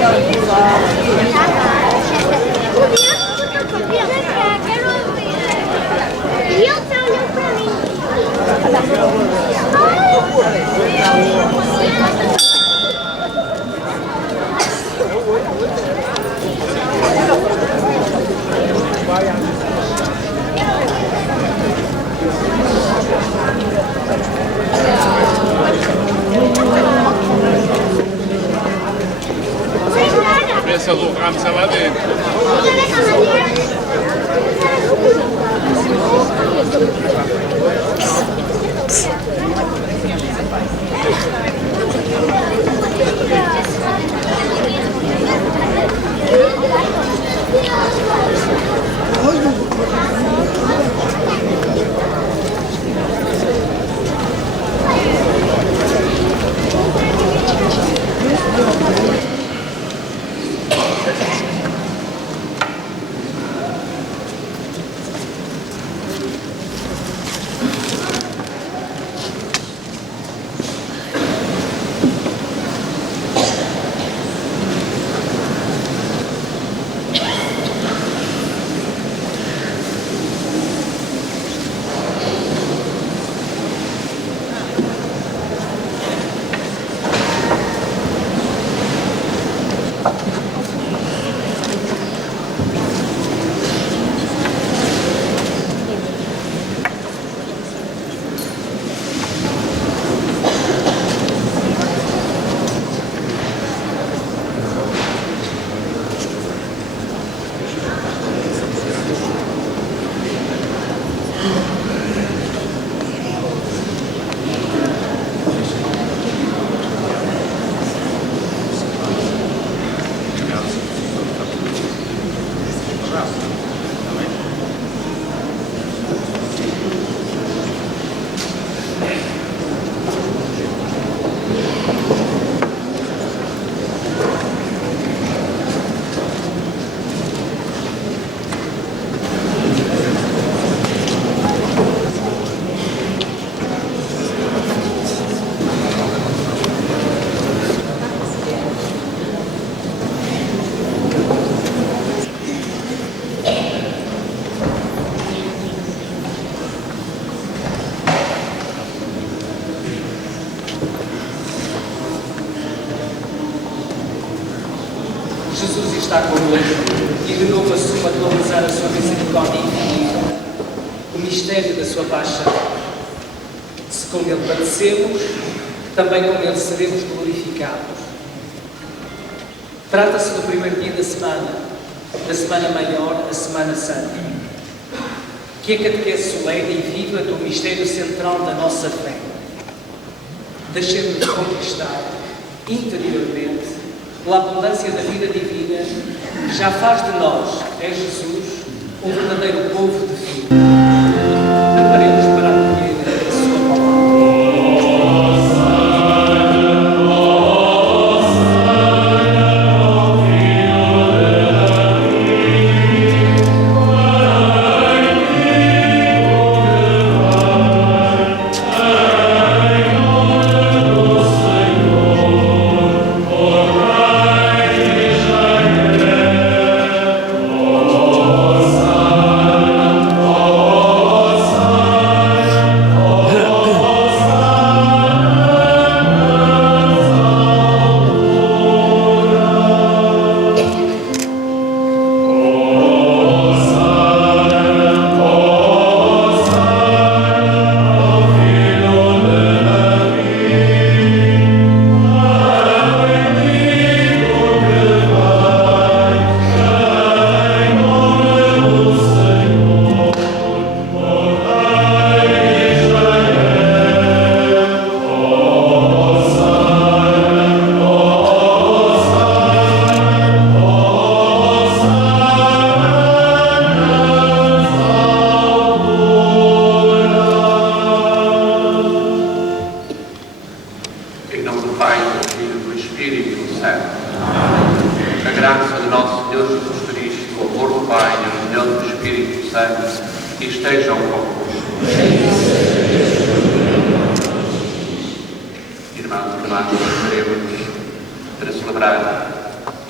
E ele está olhando para mim. Pensa do Ramsa lá dentro. Jesus está connosco e de novo assume a globalizar a sua misericórdia infinita, o mistério da sua paixão. Se com ele padecemos, também com ele seremos glorificados. Trata-se do primeiro dia da semana maior, a Semana Santa, que é a catequese solene e viva do mistério central da nossa fé. Deixemos-nos conquistar interiormente pela abundância da vida divina, que já faz de nós, é Jesus, um verdadeiro povo de filhos. Preparemos para acolher a sua palavra. Estejam convosco. Irmãos e irmãs, queremos para celebrar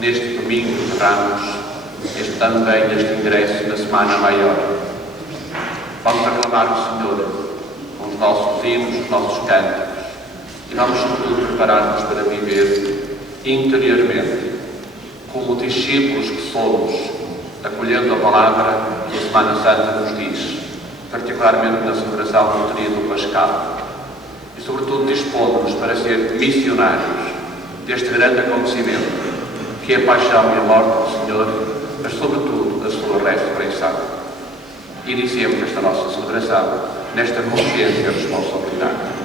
neste domingo de Ramos, este ingresso na Semana Maior. Vamos aclamar o Senhor com os nossos hinos, os nossos cânticos, e vamos, sobretudo, preparar-nos para viver interiormente, como discípulos que somos, acolhendo a palavra que a Semana Santa nos diz, particularmente na celebração do Tríduo Pascal, e, sobretudo, dispondo-nos para ser missionários deste grande acontecimento, que é a paixão e a morte do Senhor, mas, sobretudo, a sua ressurreição. Iniciemos esta nossa celebração nesta consciência e responsabilidade.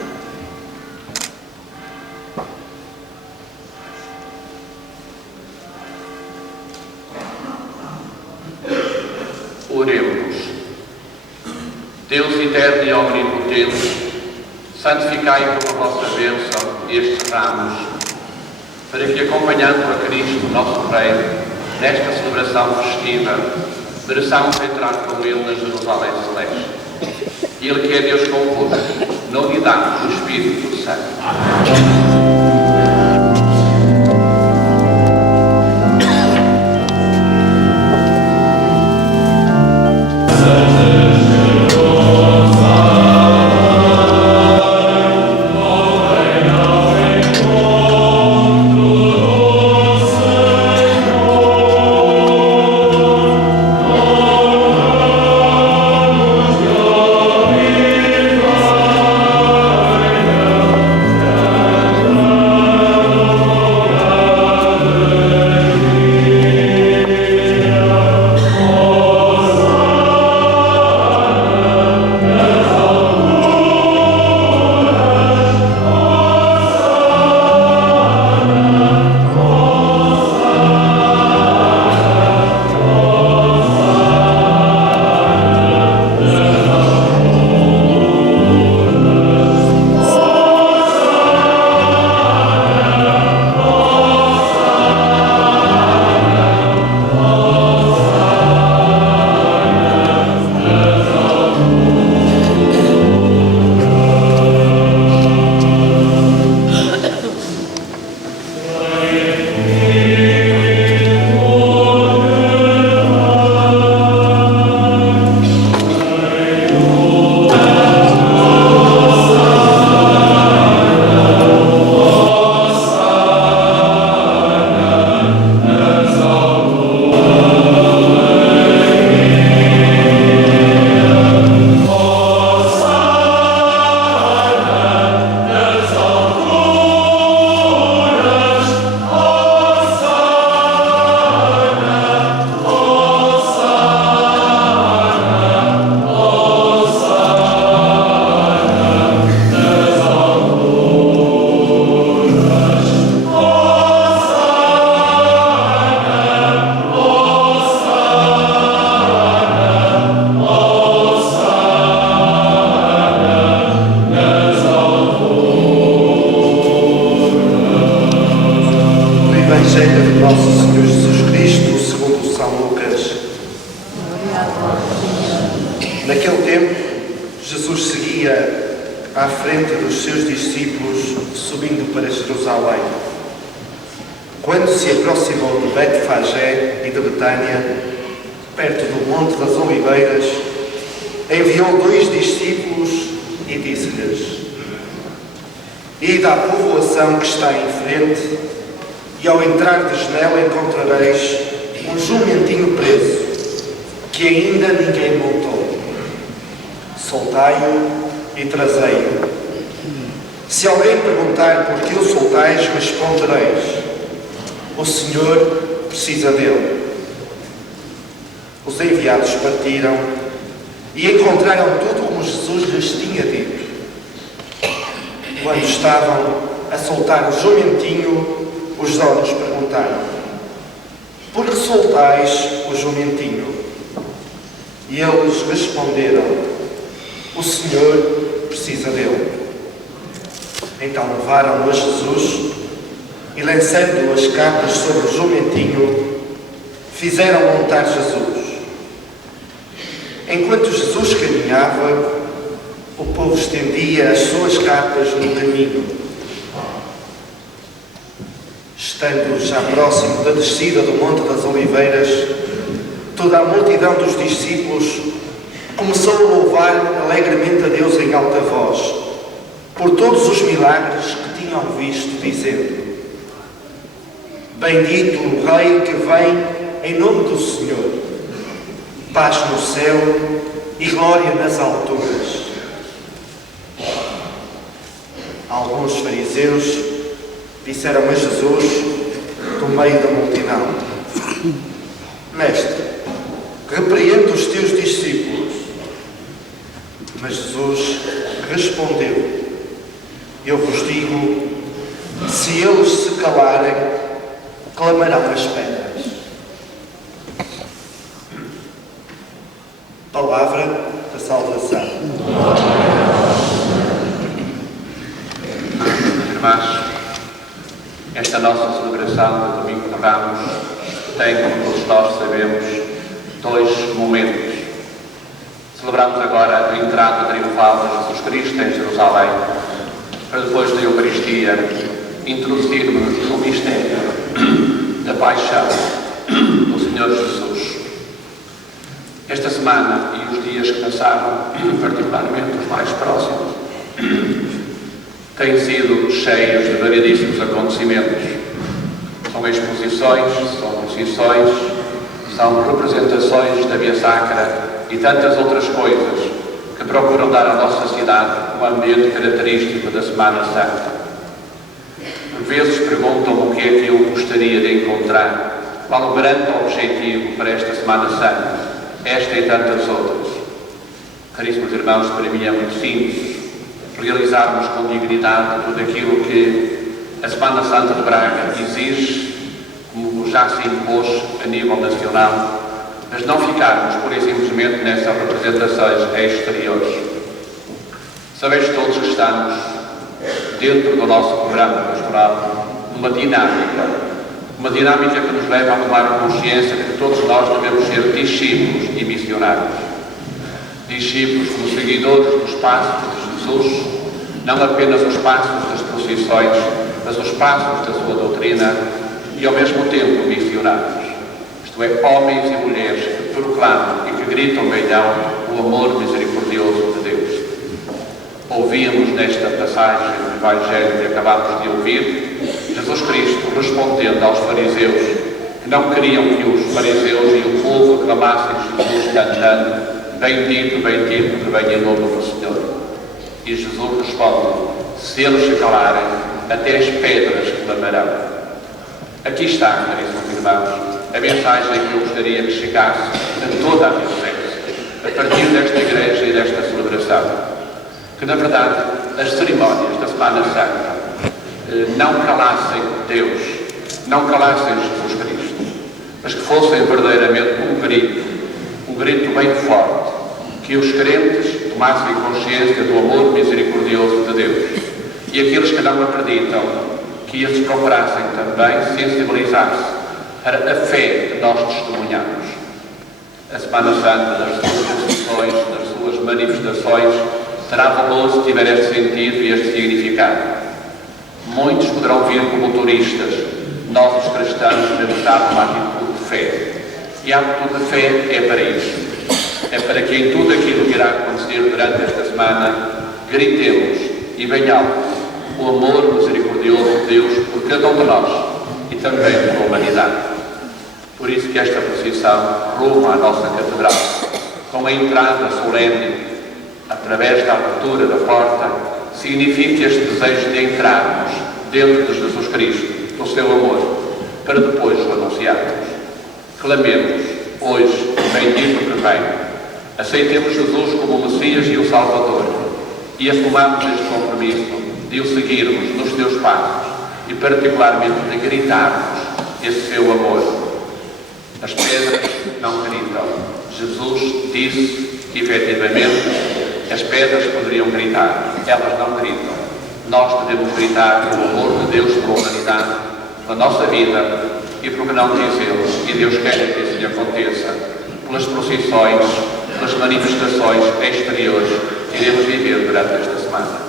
Oremos. Deus eterno e omnipotente, santificai com a vossa bênção estes ramos, para que, acompanhando a Cristo, nosso Rei, nesta celebração festiva, mereçamos entrar com Ele na Jerusalém Celeste. Ele que é Deus convosco, na unidade do Espírito Santo. Enquanto Jesus caminhava, o povo estendia as suas capas no caminho. Estando já próximo da descida do Monte das Oliveiras, toda a multidão dos discípulos começou a louvar alegremente a Deus em alta voz, por todos os milagres que tinham visto, dizendo: Bendito o Rei que vem em nome do Senhor, paz no céu e glória nas alturas. Alguns fariseus disseram a Jesus, do meio da multidão: Mestre, repreende os teus discípulos. Mas Jesus respondeu: Eu vos digo, se eles se calarem, clamarão as pedras. Palavra da salvação. Irmãs, esta nossa celebração do Domingo de Ramos tem, como todos nós sabemos, dois momentos. Celebramos agora a entrada triunfal de Jesus Cristo em Jerusalém, para depois da Eucaristia introduzirmos no mistério da paixão do Senhor Jesus. Esta semana e os dias que passaram, particularmente os mais próximos, têm sido cheios de variedíssimos acontecimentos. São exposições, são procissões, são representações da Via Sacra e tantas outras coisas que procuram dar à nossa cidade um ambiente característico da Semana Santa. Por vezes perguntam-me o que é que eu gostaria de encontrar, qual o grande objetivo para esta Semana Santa, esta e tantas outras. Caríssimos irmãos, para mim é muito simples: realizarmos com dignidade tudo aquilo que a Semana Santa de Braga exige, como já se impôs a nível nacional, mas não ficarmos pura e simplesmente nessas representações exteriores. Sabeis todos que estamos dentro do nosso programa pastoral uma dinâmica que nos leva a tomar consciência de que todos nós devemos ser discípulos e missionários. Discípulos como seguidores dos passos de Jesus, não apenas os passos das procissões, mas os passos da sua doutrina, e ao mesmo tempo missionários. Isto é, homens e mulheres que proclamam e que gritam bem alto o amor misericordioso de Deus. Ouvíamos nesta passagem do Evangelho que acabámos de ouvir, Jesus Cristo respondendo aos fariseus que não queriam que os fariseus e o povo aclamassem Jesus cantando: Bendito, bendito que vem em nome do Senhor. E Jesus responde: se eles se calarem, até as pedras clamarão. Aqui está, caríssimos irmãos, a mensagem que eu gostaria que chegasse a toda a Diocese, a partir desta igreja e desta celebração. Que, na verdade, as cerimónias da Semana Santa não calassem Deus, não calassem Jesus Cristo, mas que fossem verdadeiramente um grito bem forte, que os crentes tomassem consciência do amor misericordioso de Deus, e aqueles que não acreditam, que esses procurassem também sensibilizar-se para a fé que nós testemunhamos. A Semana Santa, nas suas procissões, nas suas manifestações, terá valor se tiver este sentido e este significado. Muitos poderão vir como turistas. Nós, os cristãos, devemos dar uma atitude de fé. E a atitude de fé é para isso. É para que em tudo aquilo que irá acontecer durante esta semana, gritemos e bem alto o amor misericordioso de Deus por cada um de nós e também pela humanidade. Por isso que esta procissão rumo à nossa catedral, com a entrada solene, através da abertura da porta, significa este desejo de entrarmos dentro de Jesus Cristo, do seu amor, para depois o anunciarmos. Clamemos hoje, bendito que vem. Aceitemos Jesus como o Messias e o Salvador e assumamos este compromisso de o seguirmos nos seus passos e particularmente de gritarmos esse seu amor. As pedras não gritam. Jesus disse que efetivamente as pedras poderiam gritar, elas não gritam. Nós devemos gritar o amor de Deus pela humanidade, pela nossa vida e porque não dizemos, e Deus quer que isso aconteça, pelas procissões, pelas manifestações exteriores que iremos viver durante esta semana.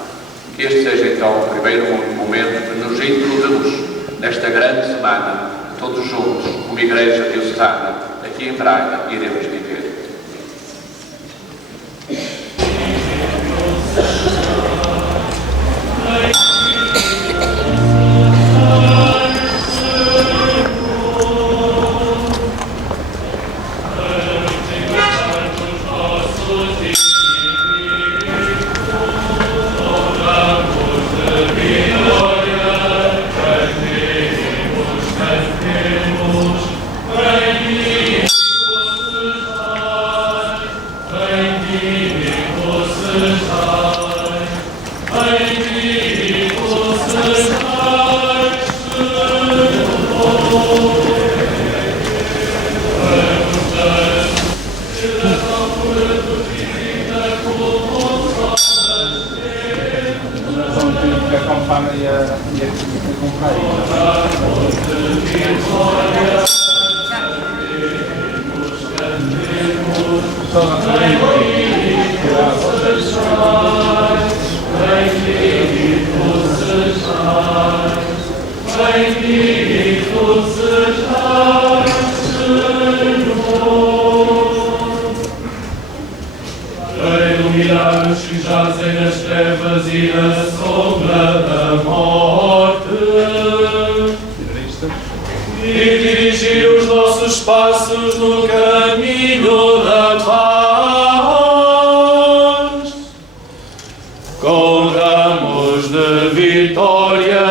Que este seja então o primeiro momento que nos introduz nesta grande semana, todos juntos, como Igreja Diocesana, aqui em Braga, iremos viver. Iluminar-nos que jazem nas trevas e na sombra da morte e dirigir os nossos passos no caminho da paz. Com ramos de vitória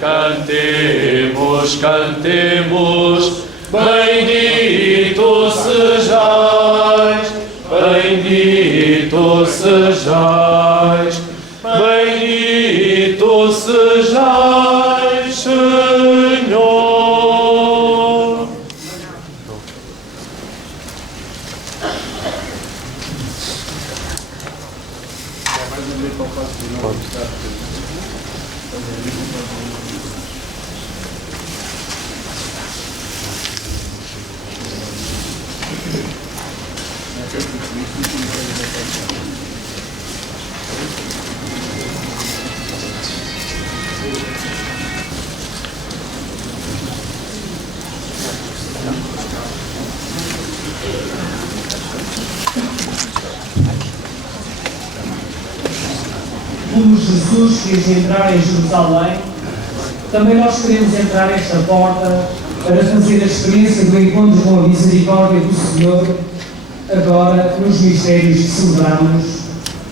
cantemos, cantemos, bendito sejais, bendito sejais, bendito sejais, Senhor. Como Jesus quis entrar em Jerusalém, também nós queremos entrar esta porta para fazer a experiência do encontro com a misericórdia do Senhor, agora nos mistérios que celebramos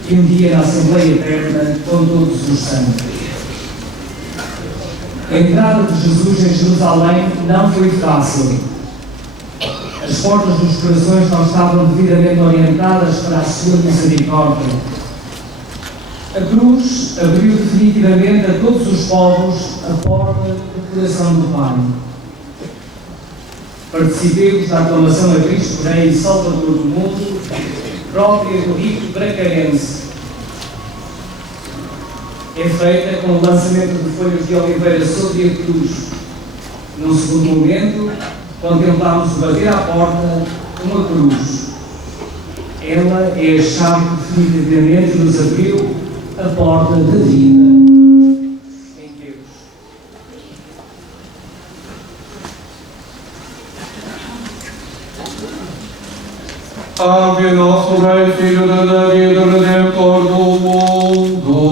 e um dia na Assembleia Eterna com todos os santos. A entrada de Jesus em Jerusalém não foi fácil. As portas dos corações não estavam devidamente orientadas para a sua misericórdia. A cruz abriu definitivamente a todos os povos a porta do coração do Pai. Participemos da aclamação a Cristo Rei e Salvador do mundo, própria do rito bracarense. É feita com o lançamento de folhas de oliveira sobre a cruz. Num segundo momento, contemplamos o bater à porta com a cruz. Ela é a chave que definitivamente nos abriu a porta da vida em Deus. Ave nosso Rei, Filho de Davi, Redentor do mundo.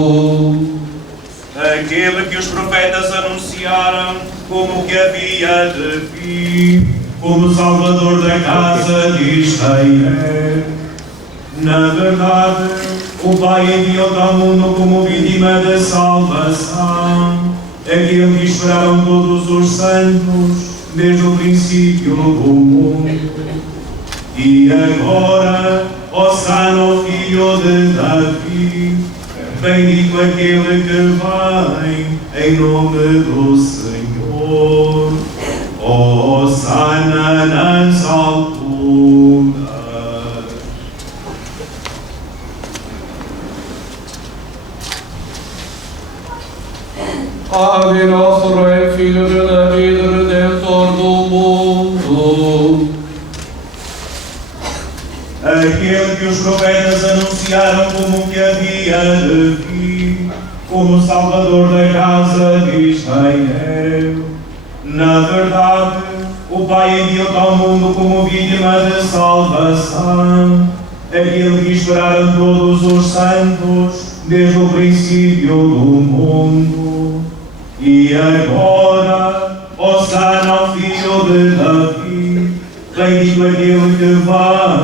Aquele que os profetas anunciaram como que havia de vir, como Salvador da casa de Israel. Na verdade, o Pai enviou-te ao mundo como vítima da salvação, aquele que esperaram todos os santos, desde o princípio do mundo. E agora, Hosana, filho de Davi, bendito aquele que vem em nome do Senhor. Hosana nas alturas. Ave nosso Rei, Filho de Davi, Redentor do mundo. Aquele que os profetas anunciaram como que havia de vir, como Salvador da casa de Israel. Na verdade, o Pai enviou-te ao mundo como vítima de salvação, aquele que esperaram todos os santos desde o princípio do mundo. E agora, hosana ao filho de Davi, bendito aquele que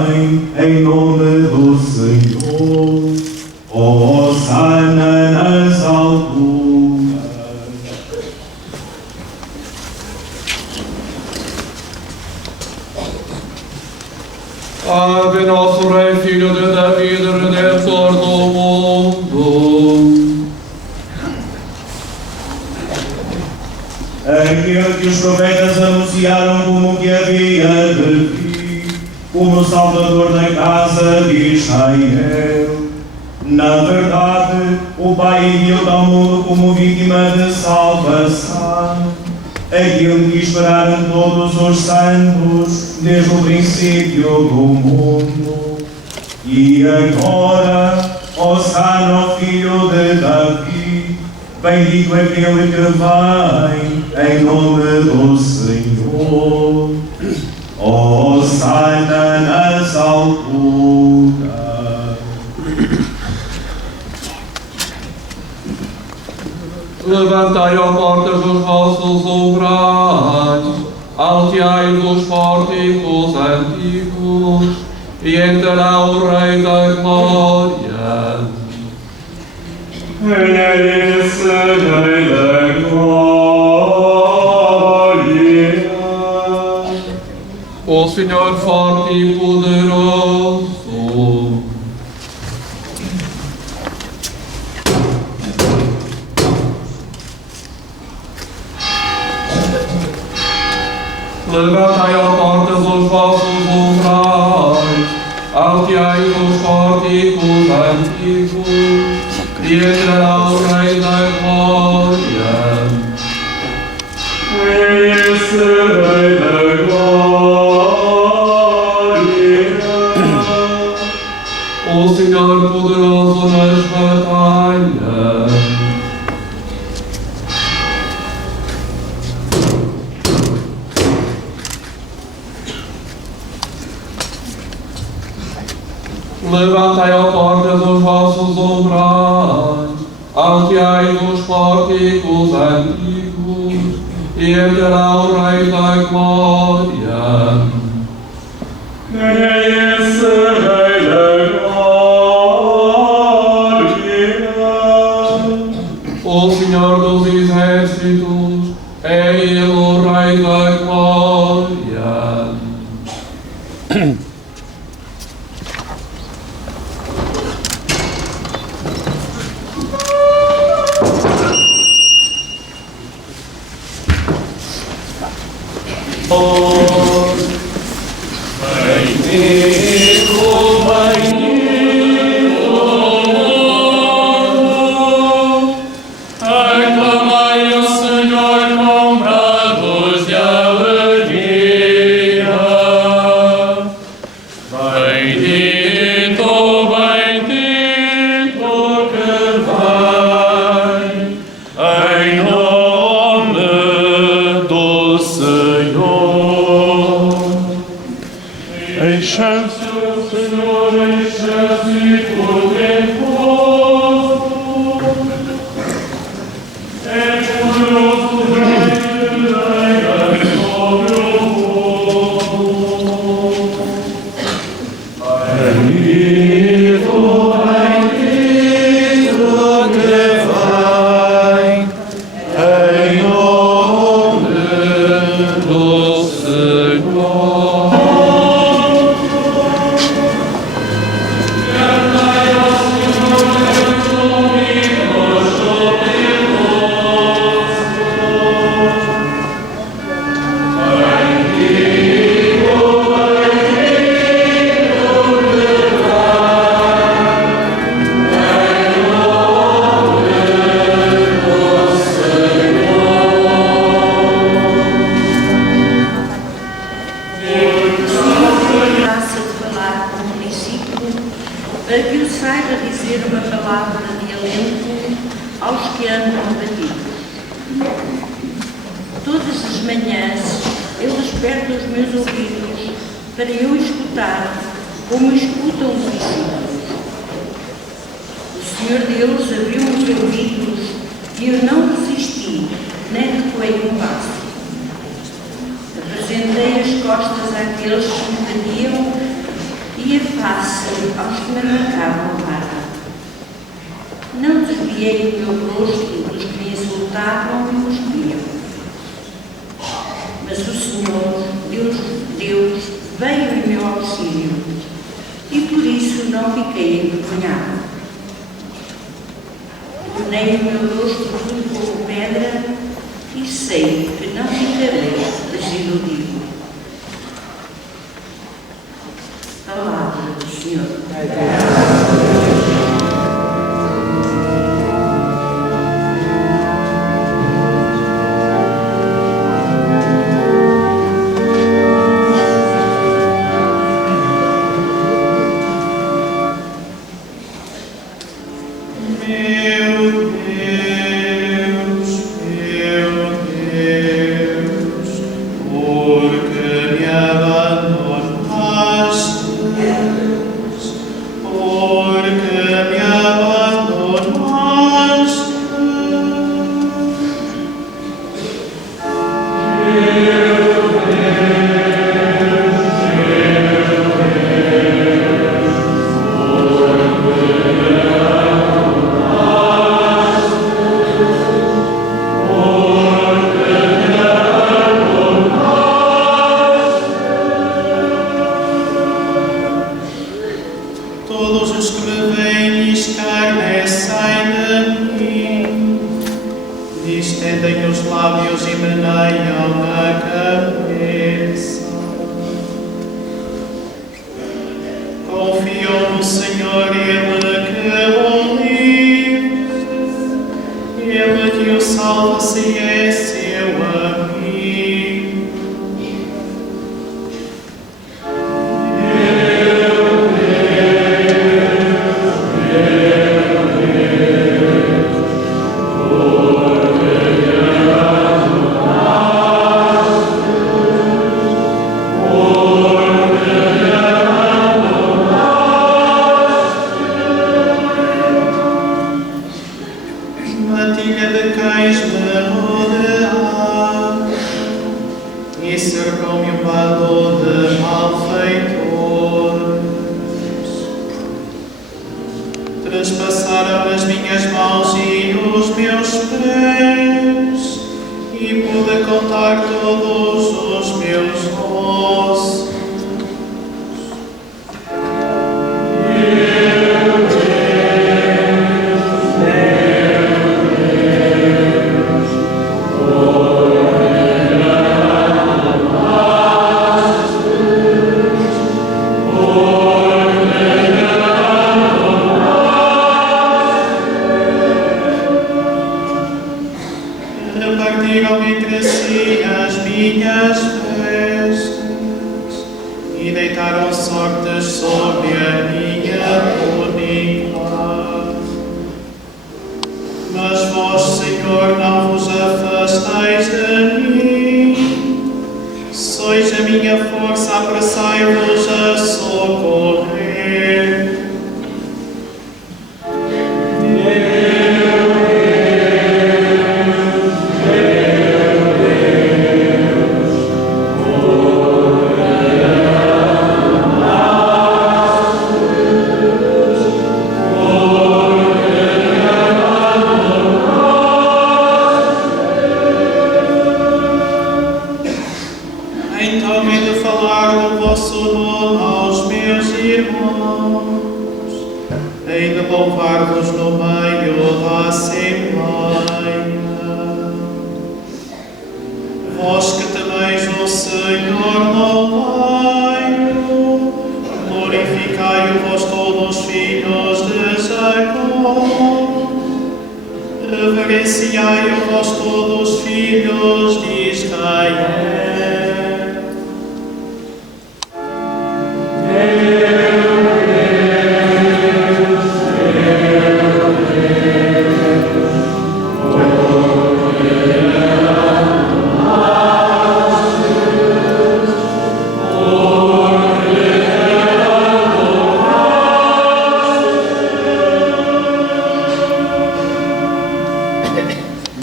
vem em nome do Senhor. Hosana nas alturas. Ave nosso Rei, Filho de Davi, Redentor do mundo. Aquele que os profetas anunciaram como que havia de vir, como Salvador da casa de Israel. Na verdade, o Pai enviou-te ao mundo como vítima de salvação, aquele que esperaram todos os santos desde o princípio do mundo. E agora, hosana ao filho de Davi, bendito aquele que vem em nome do Senhor. Hosana nas alturas. Levantai, ó portas, os vossos umbrais, alteai os pórticos antigos, e entrará o Rei da Glória. Ele é esse Rei da Glória. O Senhor forte e poderoso. Levantai, ó portas, os vossos umbrais, alteai os pórticos antigos, e entrará o Rei da Glória. Esse Rei da Glória. O Senhor poderoso nas batalhas. Levantai, ó portas, os vossos umbrais, alteai os pórticos antigos, e entrará o Rei da Glória. É esse Rei da Glória. O Senhor dos exércitos, é Ele o Rei da Glória. Aclamai o Senhor com brados de alegria. Bendito, bendito que vem em nome do Senhor. andam abatidos. Todas as manhãs eu desperto os meus ouvidos para eu escutar como escutam os discípulos. O Senhor Deus abriu os ouvidos e eu não resisti, nem recuei um passo. Apresentei as costas àqueles que me batiam e a face aos que me arrancavam a barba. Não desviei o meu rosto dos que me insultavam e cuspiam. Mas o Senhor, Deus, veio em meu auxílio e por isso não fiquei envergonhado. Tornei o meu rosto duro como pedra e sei que não ficarei desiludido. Palavra do Senhor.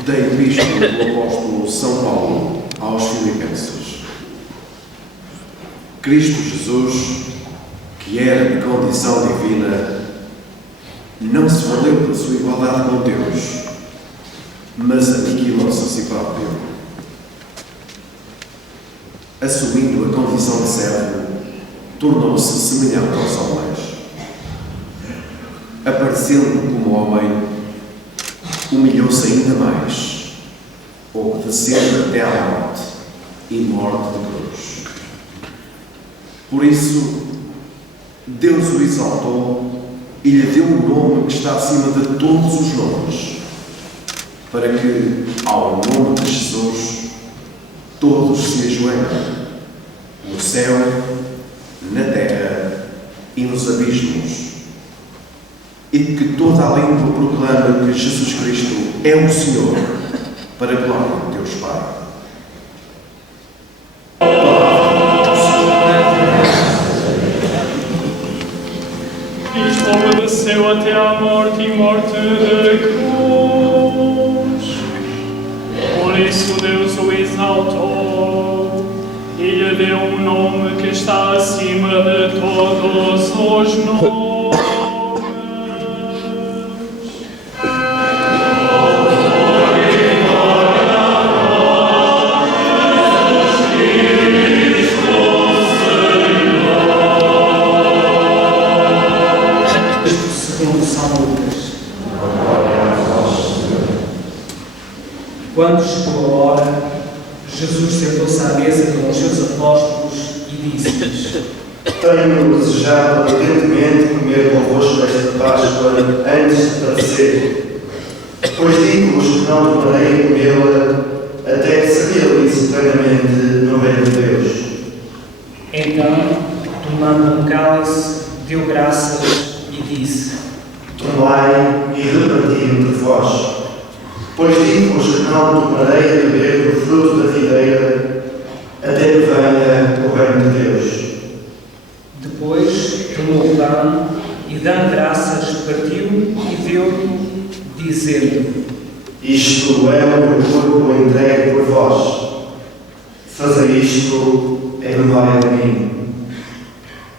Da Epístola do Apóstolo São Paulo aos Filipenses. Cristo Jesus, que era de condição divina, não se valeu da sua igualdade com Deus, mas aniquilou-se a si próprio. Assumindo a condição de servo, tornou-se semelhante aos homens. Aparecendo como homem, humilhou-se ainda mais, obedecendo até à morte e morte de cruz. Por isso, Deus o exaltou e lhe deu um nome que está acima de todos os nomes, para que, ao nome de Jesus, todos se ajoelhem, no céu, na terra e nos abismos, e que toda a língua proclame que Jesus Cristo é o Senhor, para a glória de Deus Pai. Cristo obedeceu até à morte e morte de cruz. Por isso Deus o exaltou e lhe deu um nome que está acima de todos os nomes. Quando chegou a hora, Jesus sentou-se à mesa com os seus apóstolos e disse-lhes: Tenho desejado ardentemente comer convosco esta Páscoa antes de padecer, pois digo-vos que não tornarei a comê-la até que se realize plenamente no reino de Deus. Então, tomando um cálice, deu graças e disse: Tomai e reparti entre vós, pois digo-vos que não tornarei a beber do fruto da videira até que venha o reino de Deus. Depois tomou o pão e, dando graças, partiu e deu-lhe, dizendo: Isto é o meu corpo entregue por vós. Fazei isto em memória de mim.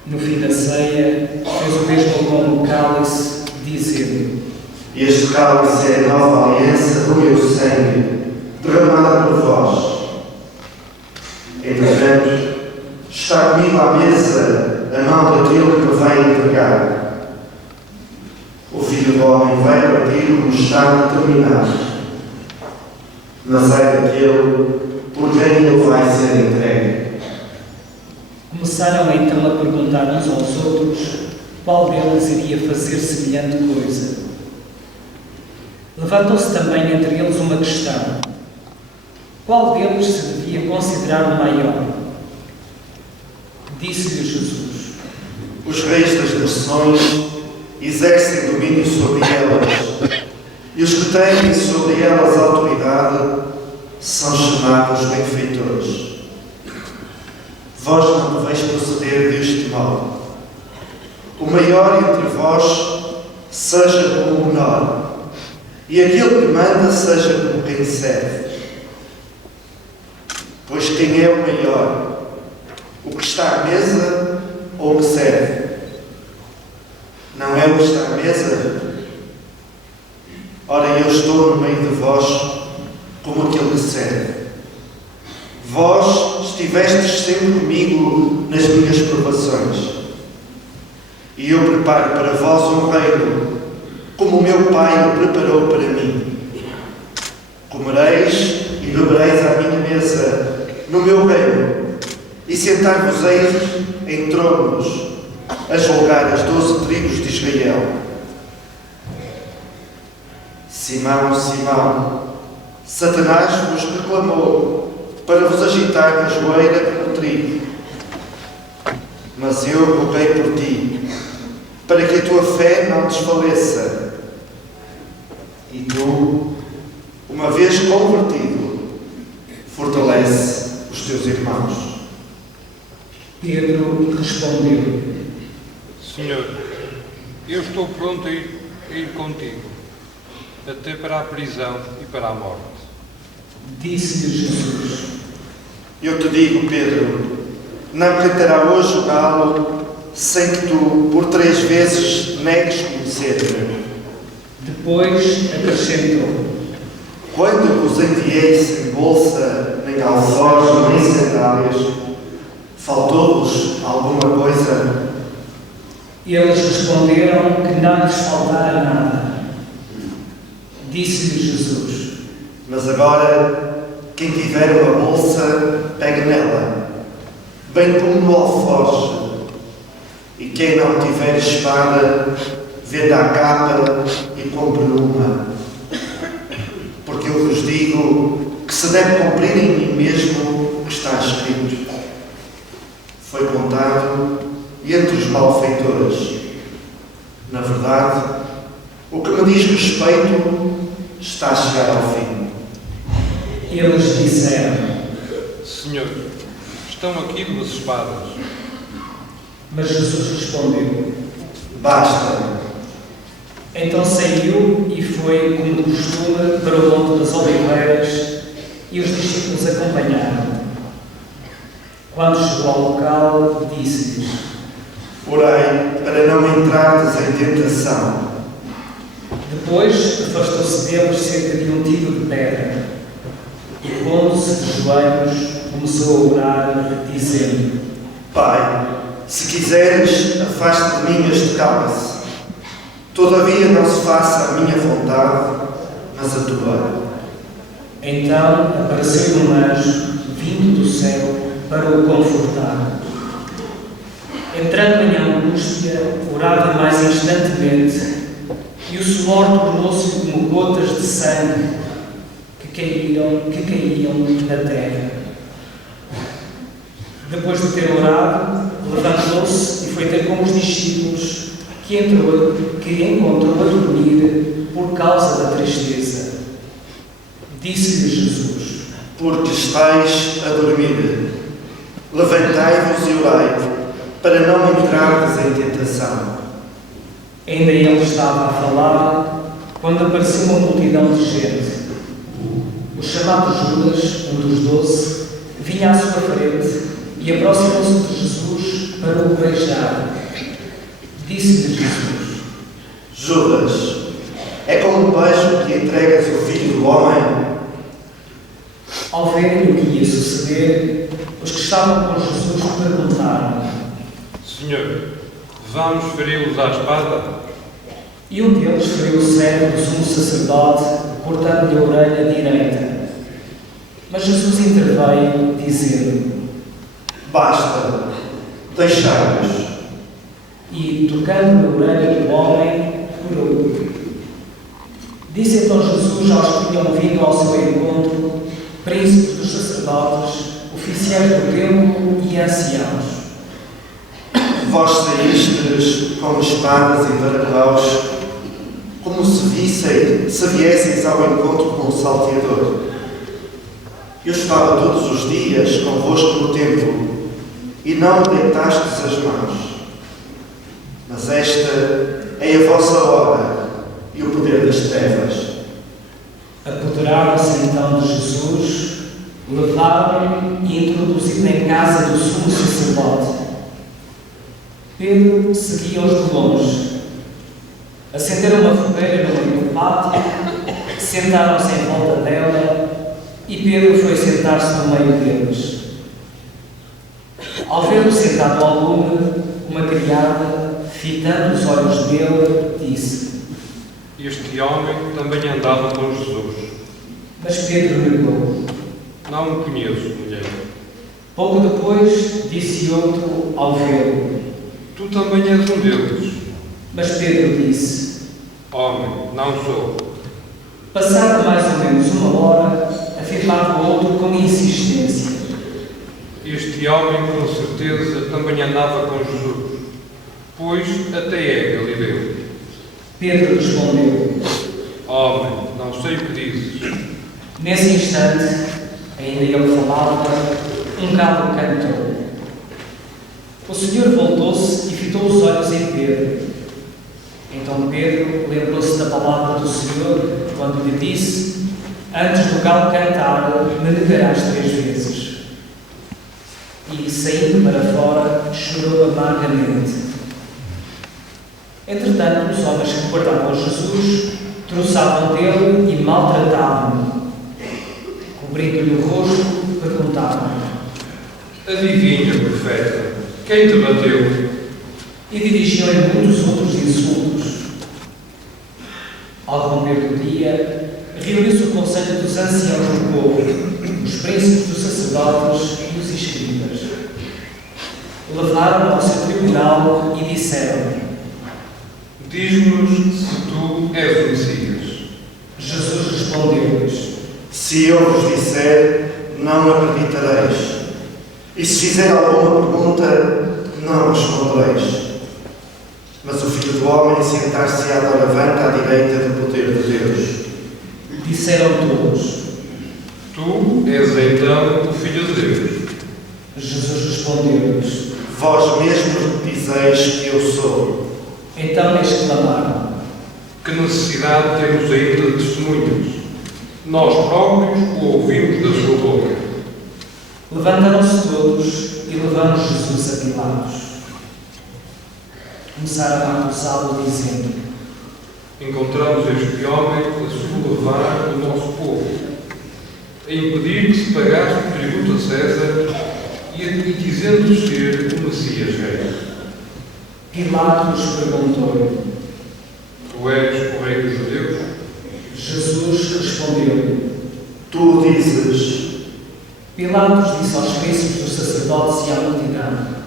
No fim da ceia, fez o mesmo com o cálice, dizendo: Este cálice é a nova aliança do meu sangue, derramado por vós. Entretanto, está comigo à mesa a mão daquele que me vai entregar. O Filho do Homem vai partir como está determinado, mas é daquele por quem ele vai ser entregue. Começaram então a perguntar uns aos outros qual deles iria fazer semelhante coisa. Levantou-se também entre eles uma questão: qual deles se devia considerar o maior? Disse-lhe Jesus: Os reis das nações exercem domínio sobre elas, e os que têm sobre elas autoridade são chamados benfeitores. Vós não deveis proceder deste modo. O maior entre vós seja como o menor, e aquele que manda seja como quem serve. Pois quem é o maior? O que está à mesa ou o que serve? Não é o que está à mesa? Ora, eu estou no meio de vós como aquele que serve. Vós estivestes sempre comigo nas minhas provações, e eu preparo para vós um reino, como o meu Pai o preparou para mim. Comereis e bebereis à minha mesa no meu reino, e sentar-vos-eis em tronos, a julgar as 12 tribos de Israel. Simão, Simão, Satanás vos reclamou para vos agitar na joelha como trigo. Mas eu roguei por ti, para que a tua fé não desfaleça. E tu, uma vez convertido, fortalece os teus irmãos. Pedro respondeu: Senhor, eu estou pronto a ir contigo, até para a prisão e para a morte. Disse-lhe Jesus: Eu te digo, Pedro, não cantará hoje o galo sem que tu, por 3 vezes, negues conhecer-me. Depois acrescentou: Quando vos enviei sem bolsa, nem alforjes, nem sandálias, faltou-vos alguma coisa? Eles responderam que não lhes faltara nada. Disse-lhe Jesus: Mas agora, quem tiver uma bolsa, pegue nela, bem como no alforje. E quem não tiver espada, venda a capa e compre uma. Porque eu vos digo que se deve cumprir em mim mesmo o que está escrito. Foi contado entre os malfeitores. Na verdade, o que me diz respeito está a chegar ao fim. Eles disseram: Senhor, estão aqui 2 espadas. Mas Jesus respondeu: Basta. Então saiu e foi, como de costume, para o Monte das Oliveiras, e os discípulos acompanharam. Quando chegou ao local, disse-lhes: Orei para não entrardes em tentação. Depois afastou-se deles cerca de um tiro de pedra, e pondo-se de joelhos, começou a orar, dizendo: Pai, se quiseres, afasta de mim este cálice. Todavia não se faça a minha vontade, mas a tua. Então apareceu um anjo, vindo do céu, para o confortar. Entrando em angústia, orava mais instantemente, e o suor tornou-se como gotas de sangue que caíam na terra. Depois de ter orado, levantou-se e foi ter com os discípulos, que encontrou a dormir por causa da tristeza. Disse-lhe Jesus: Porque estáis a dormir. Levantai-vos e orai, para não entrardes em tentação. Ainda ele estava a falar, quando apareceu uma multidão de gente. O chamado Judas, um dos 12, vinha à sua frente e aproximou-se de Jesus para o beijar. Disse-lhe Jesus: Judas, é com um beijo que entregas o Filho do Homem? Ao verem o que ia suceder, os que estavam com Jesus perguntaram: Senhor, vamos feri-los à espada? E um deles feriu o servo do sumo sacerdote, cortando-lhe a orelha direita. Mas Jesus interveio, dizendo: Basta, deixai-os. E, tocando na orelha do homem, curou-o. Disse então Jesus aos que tinham vindo ao seu encontro, príncipes dos sacerdotes, oficiais do templo e anciãos: Vós saístes com espadas e baracaus, como se viesseis ao encontro com o salteador. Eu estava todos os dias convosco no templo, e não me deitastes as mãos. Mas esta é a vossa hora e o poder das trevas. Apoderaram-se então de Jesus, levaram-no e introduziram em casa do sumo sacerdote. Pedro seguia-os de longe. Acenderam uma fogueira no meio do pátio, sentaram-se em volta dela e Pedro foi sentar-se no meio deles. Ao vê-lo sentado ao lume, uma criada, fitando os olhos dele, disse: Este homem também andava com Jesus. Mas Pedro negou: Não o conheço, mulher. Pouco depois, disse outro ao vê-lo: Tu também és um deles. Mas Pedro disse: Homem, não sou. Passada mais ou menos uma hora, afirmava o outro com insistência: Este homem, com certeza, também andava com Jesus, pois até é Galileu. Pedro respondeu: Homem, não sei o que dizes. Nesse instante, ainda ele falava, um galo cantou. O Senhor voltou-se e fitou os olhos em Pedro. Então Pedro lembrou-se da palavra do Senhor quando lhe disse: antes do galo cantar, me negarás 3 vezes. E, saindo para fora, chorou amargamente. Entretanto, os homens que guardavam Jesus troçavam dele e maltratavam-no. Cobrindo-lhe o rosto, perguntavam-lhe: adivinha, profeta, quem te bateu? E dirigiam-lhe muitos outros insultos. Ao romper do dia, reuniu-se o conselho dos anciãos do povo, os príncipes dos sacerdotes e os escribas. Levaram-no ao seu tribunal e disseram: diz-nos se tu és o Messias. Jesus respondeu-lhes: se eu vos disser, não acreditareis. E se fizer alguma pergunta, não respondereis. Mas o Filho do Homem sentar-se-á doravante à direita do poder de Deus. Disseram todos: tu és então o Filho de Deus. Jesus respondeu-lhes: vós mesmos dizeis que eu sou. Então exclamaram: que necessidade temos ainda de testemunhas? Nós próprios o ouvimos da sua boca. Levantaram-se todos e levaram Jesus a Pilatos. Começaram a acusá-lo, dizendo: encontramos este homem a sublevar o nosso povo, a impedir que se pagasse o tributo a César e dizendo ser o Messias rei. Pilatos perguntou-lhe: tu és o rei dos judeus? Jesus respondeu-lhe: tu o dizes. Pilatos disse aos príncipes dos sacerdotes e à multidão: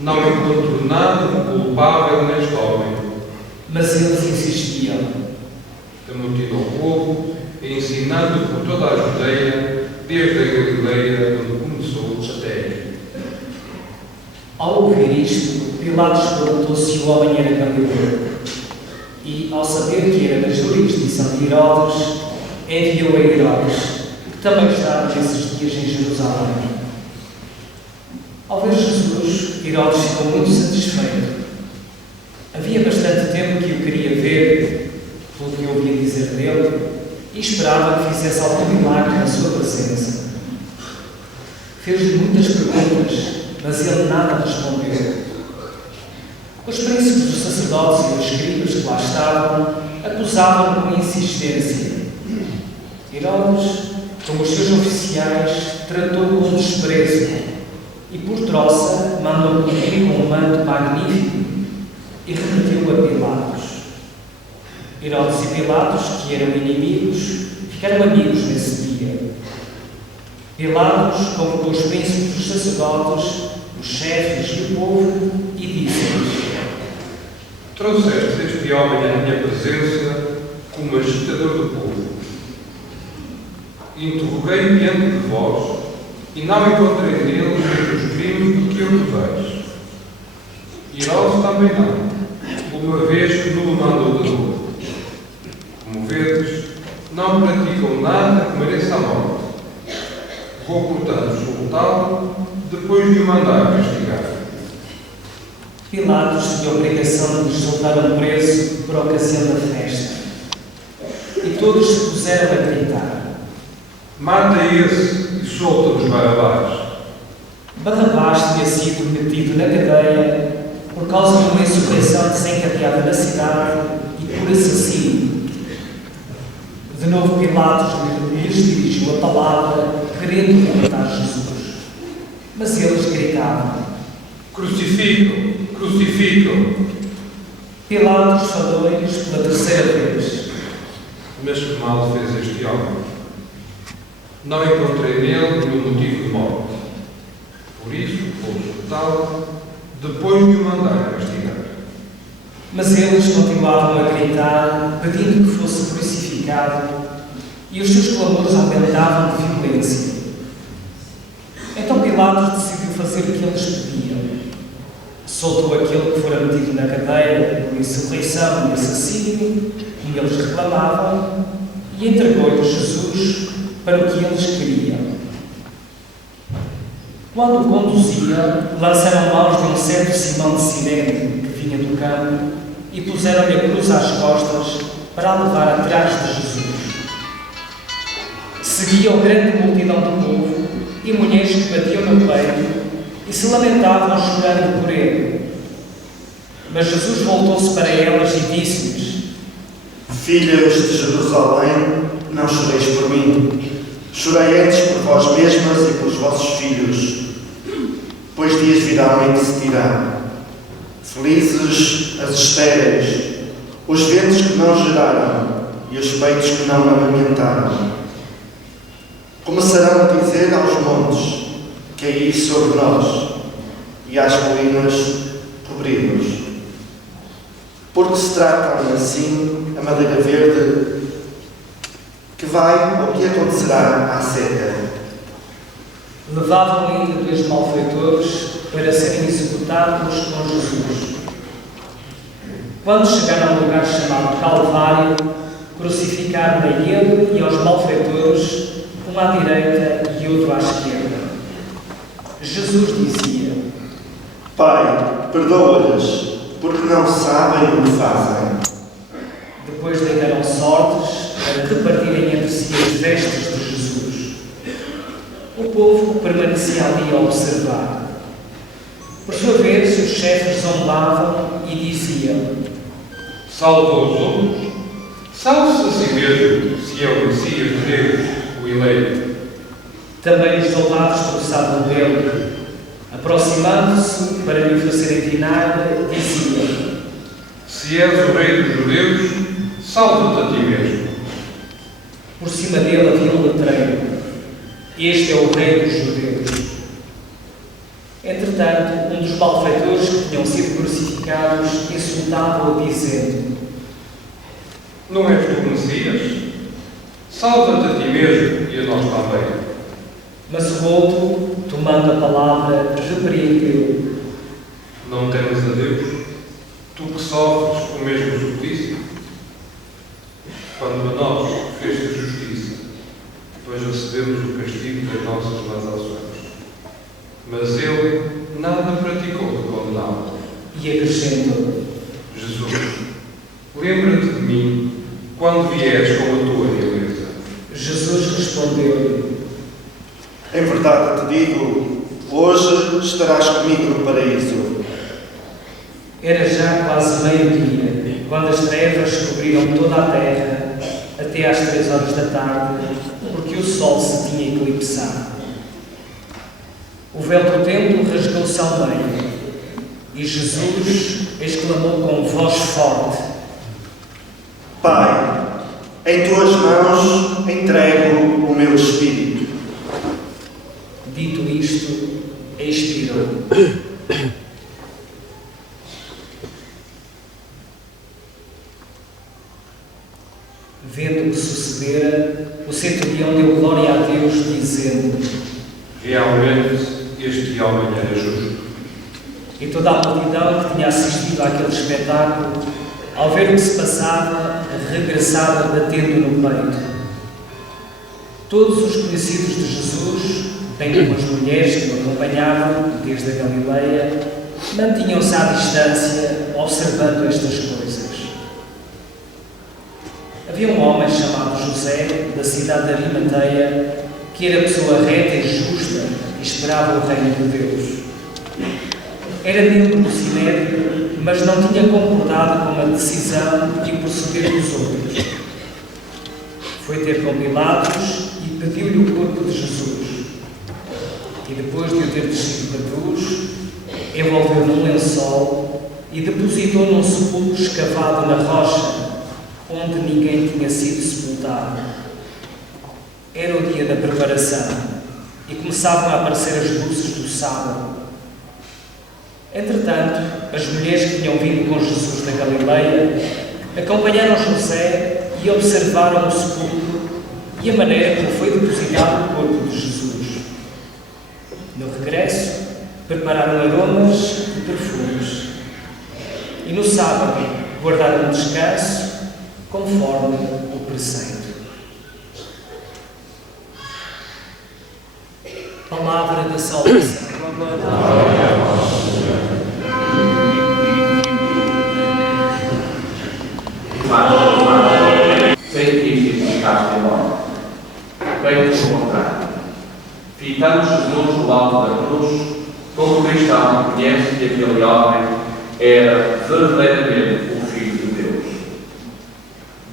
não encontro nada culpável neste homem. Mas eles insistiam. Amotinou o povo, ensinando por toda a Judeia, desde a Galileia, onde começou, até aqui. Ao ouvir isto, Pilatos perguntou se o homem era galileu. E, ao saber que era da jurisdição de Herodes, enviou a Herodes, que também estava nesses dias em Jerusalém. Ao ver Jesus, Herodes ficou muito satisfeito. Havia bastante tempo que o queria ver, pelo que ouvia dizer dele, e esperava que fizesse algum milagre na sua presença. Fez-lhe muitas perguntas, mas ele nada respondeu. Os príncipes dos sacerdotes e os escribas que lá estavam acusavam-no com insistência. Herodes, como os seus oficiais, tratou-o com desprezo e, por troça, mandou cobrir com um manto magnífico e remeteu-o a Pilatos. Herodes e Pilatos, que eram inimigos, ficaram amigos nesse dia. Pilatos convocou os príncipes dos sacerdotes, os chefes e o povo e disse-lhes: trouxeste este homem à minha presença como agitador do povo. Interroguei diante de vós e não encontrei nele os crimes do que eu vejo. Herodes também não, uma vez que não o mandou de novo. Como vedes, não praticam nada que mereça a morte. Vou, portanto, soltá-lo depois de o mandar castigar. Pilatos tinha a obrigação de lhes soltar um preso por ocasião da festa. E todos se puseram a gritar: mata esse e solta-nos Barabás. Barrabás tinha sido metido na cadeia por causa de uma insurreição desencadeada na cidade e por assassino. De novo Pilatos lhes dirigiu a palavra, querendo matar Jesus. Mas eles gritavam: crucificam! Crucificam! Pilatos falou-lhes pela terceira vez: mas que mal fez este homem? Não encontrei nele nenhum motivo de morte. Por isso, vou soltá-lo depois de o mandar castigar. Mas eles continuavam a gritar, pedindo que fosse crucificado, e os seus clamores aumentavam de violência. Então Pilatos decidiu fazer o que eles pediam. Soltou aquele que fora metido na cadeia por insurreição e assassínio, como eles reclamavam, e entregou-lhe Jesus para o que eles queriam. Quando o conduzia, lançaram mãos de um certo Simão de Cirene, que vinha do campo, e puseram-lhe a cruz às costas para a levar atrás de Jesus. Seguiam grande multidão do povo e mulheres que batiam no peito e se lamentavam chorando por ele. Mas Jesus voltou-se para elas e disse-lhes: Filhas de Jerusalém, não choreis por mim. Chorei antes por vós mesmas e pelos vossos filhos, pois dias virão em que se dirá: felizes as estéreis, os ventos que não geraram e os peitos que não amamentaram. Começarão a dizer aos montes: caí sobre nós, e às colinas cobri-nos. Porque se tratam assim a madeira verde, que vai ou que acontecerá à seca. Levavam ainda dois malfeitores para serem executados com Jesus. Quando chegaram ao lugar chamado Calvário, crucificaram-a ele e aos malfeitores, um à direita e outro à esquerda. Jesus dizia: Pai, perdoa-lhes, porque não sabem o que fazem. Depois deitaram sortes para repartirem entre si as vestes de Jesus. O povo permanecia ali a observar. Por sua vez, os chefes zombavam e diziam: Salva os outros, salve-se a si mesmo, se é o Messias de Deus, o eleito. Também os soldados troçavam dele. Aproximando-se para lhe oferecerem vinagre, diziam: Se és o rei dos judeus, salva-te a ti mesmo. Por cima dele havia um letreiro: Este é o rei dos judeus. Entretanto, um dos malfeitores que tinham sido crucificados insultava-o, dizendo: Não és tu o Messias? Salva-te a ti mesmo e a nós também. Mas o outro, tomando a palavra, repreendeu: Não temas a Deus, tu que sofres o mesmo suplício? Quando a nós fez justiça, pois recebemos o castigo das nossas más ações. Mas ele nada praticou de condená-lo. E acrescentou: Jesus, lembra-te de mim quando vieres com a tua realeza. Jesus respondeu-lhe: Em verdade te digo, hoje estarás comigo no paraíso. Era já quase meio-dia, quando as trevas cobriram toda a terra, até às 3 horas da tarde, porque o sol se tinha eclipsado. O véu do templo rasgou-se ao meio, e Jesus exclamou com voz forte: Pai, em tuas mãos entrego o meu espírito. Dito isto, expirou. Vendo o que sucedera, o centurião deu glória a Deus, dizendo: Realmente este homem era justo. E toda a multidão que tinha assistido àquele espetáculo, ao ver o que se passava, regressava batendo no peito. Todos os conhecidos de Jesus, bem como as mulheres que o acompanhavam desde a Galileia, mantinham-se à distância, observando estas coisas. Havia um homem chamado José, da cidade de Arimateia, que era pessoa reta e justa e esperava o reino de Deus. Era membro do Sinédrio, mas não tinha concordado com a decisão e proceder dos outros. Foi ter com Pilatos e pediu-lhe o corpo de Jesus. E depois de o ter descido da cruz, envolveu num lençol e depositou num sepulcro escavado na rocha, onde ninguém tinha sido sepultado. Era o dia da preparação e começavam a aparecer as luzes do sábado. Entretanto, as mulheres que tinham vindo com Jesus da Galileia acompanharam José e observaram o sepulcro e a maneira como foi depositado o corpo de Jesus. No regresso, prepararam aromas e perfumes. E no sábado, guardaram um descanso conforme o preceito. Palavra da salvação. Glória a vós, Senhor. bem pelo contrário. Fitando Jesus no alto da cruz, todo cristão conhece que aquele homem era verdadeiramente o Filho de Deus.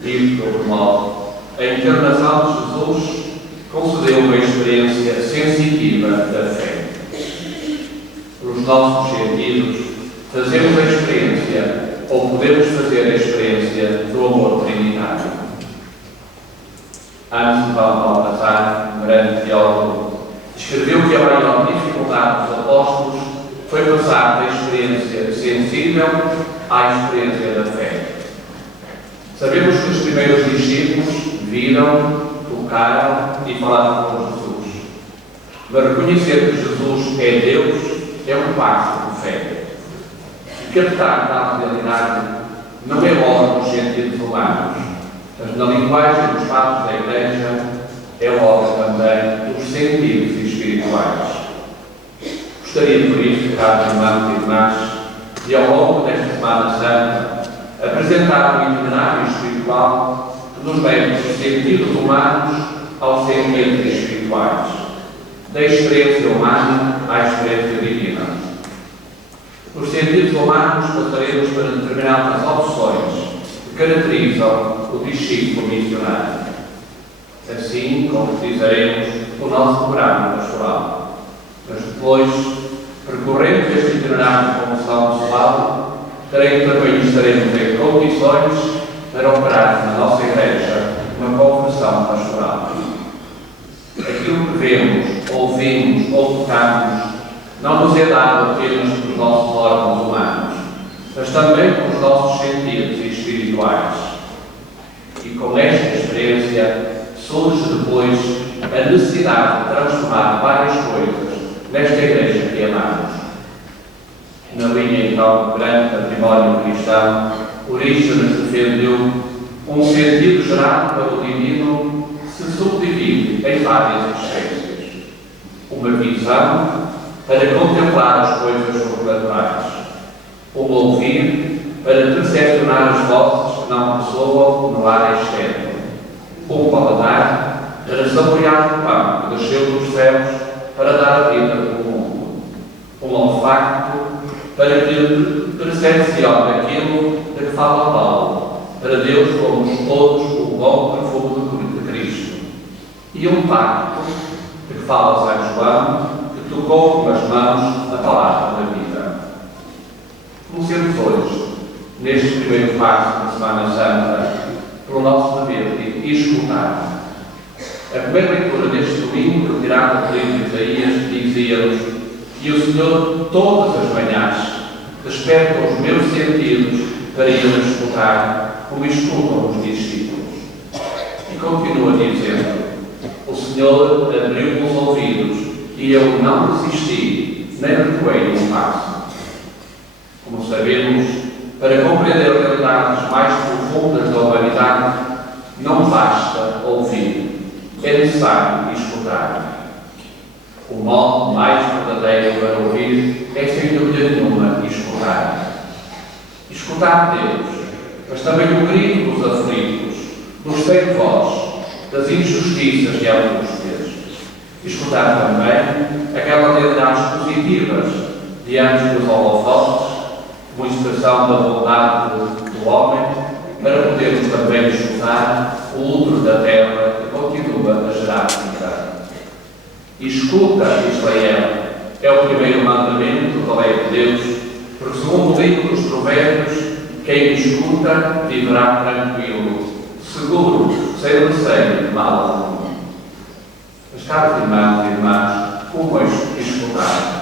Dito de outro modo, a encarnação de Jesus concedeu uma experiência sensitiva da fé. Pelos nossos sentidos, fazemos a experiência, ou podemos fazer a experiência, do amor trinitário. Antes de Baltazar, um grande teólogo, escreveu que a maior dificuldade dos apóstolos foi passar da experiência sensível à experiência da fé. Sabemos que os primeiros discípulos viram, tocaram e falaram com Jesus. Mas reconhecer que Jesus é Deus é um passo de fé. E captar tal realidade não é logo nos sentidos humanos, mas na linguagem dos passos da Igreja é logo também os sentidos espirituais. Gostaria por isso, caros irmãos e irmãs, de ao longo desta Semana Santa apresentar um itinerário espiritual que nos leve dos sentidos humanos aos sentidos espirituais, da experiência humana à experiência divina. Nos sentidos humanos passaremos para determinadas opções que caracterizam o discípulo missionário. Assim concretizaremos o nosso programa pastoral. Mas depois, percorrendo este itinerário de conversão pessoal, estaremos em condições para operar na nossa Igreja uma conversão pastoral. Aquilo que vemos, ouvimos ou tocamos não nos é dado apenas pelos nossos órgãos humanos, mas também pelos nossos sentidos espirituais. E com esta experiência surge depois a necessidade de transformar várias coisas nesta Igreja que amamos. Na linha então do grande património cristão, Orígenes defendeu um sentido geral para o divino se subdivide em várias existências. Uma visão para contemplar as coisas sobrenaturais. Um ouvir para percepcionar as vozes que não ressoam no ar externo. Um paladar para saborear o pão que desceu dos céus para dar a vida do mundo. Um olfato para que percepcione aquilo de que fala Paulo. Para Deus fomos todos o bom perfume de Cristo. E um pacto de que fala São João, que tocou com as mãos a palavra da vida. Comecemos hoje, neste primeiro passo da Semana Santa, pelo nosso dever de escutar. A primeira leitura deste domingo, retirada do livro de Isaías, dizia-nos que o Senhor, todas as manhãs, desperta os meus sentidos para ir escutar como escutam os discípulos. E continua dizendo: o Senhor abriu-me os ouvidos e eu não resisti, nem recuei um passo. Como sabemos, para compreender realidades mais profundas da humanidade, não basta ouvir, é necessário escutar. O modo mais verdadeiro para ouvir é, sem dúvida nenhuma, escutar. Escutar Deus, mas também o grito dos aflitos, dos sem voz, das injustiças e angústias. Escutar também aquelas realidades positivas diante dos holofotes, uma expressão da bondade do homem, para podermos também escutar o útero da terra que continua a gerar vida. Escuta, Israel, é o primeiro mandamento da lei de Deus, porque segundo o livro dos Provérbios, quem escuta viverá tranquilo, seguro, sem receio de mal algum. Mas, caros irmãos e irmãs, como é escutar?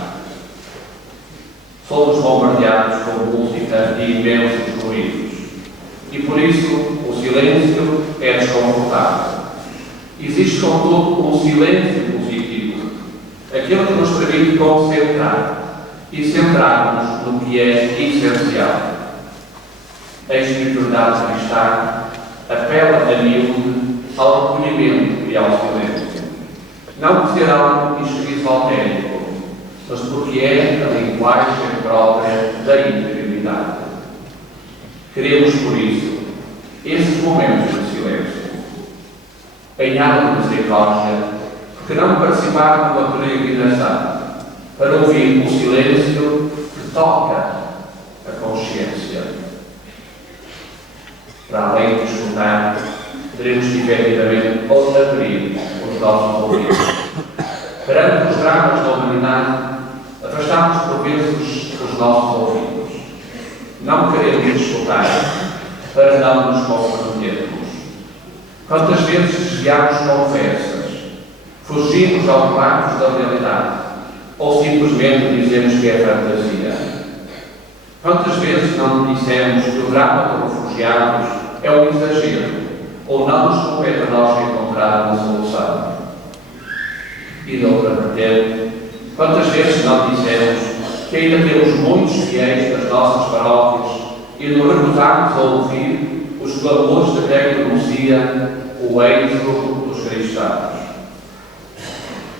Somos bombardeados com música e imensos ruídos. E por isso o silêncio é desconfortável. Existe, contudo, um silêncio positivo, aquele que nos permite concentrar e centrar-nos no que é essencial. A espiritualidade cristã apela a miúde ao recolhimento e ao silêncio. Não por ser algo esotérico, mas porque é a linguagem própria da interioridade. Queremos, por isso, esses momentos de silêncio. em ar de misericórdia, porque não participar de uma peregrinação, para ouvir o silêncio que toca a consciência. Para além de escutar, teremos que efetivamente abrir os nossos ouvidos. Perante os dramas da humanidade, afastamos por vezes os nossos ouvidos. Não queremos escutar para não nos comprometermos. Quantas vezes desviamos conversas, fugimos aos relatos da realidade ou simplesmente dizemos que é fantasia? Quantas vezes não dissemos que o drama dos refugiados é um exagero ou não nos compete a nós encontrar uma solução? E de outra vertente, quantas vezes não dissemos que ainda temos muitos fiéis nas nossas paróquias e nos recusamos a ouvir os clamores de quem denuncia o êxodo dos cristãos?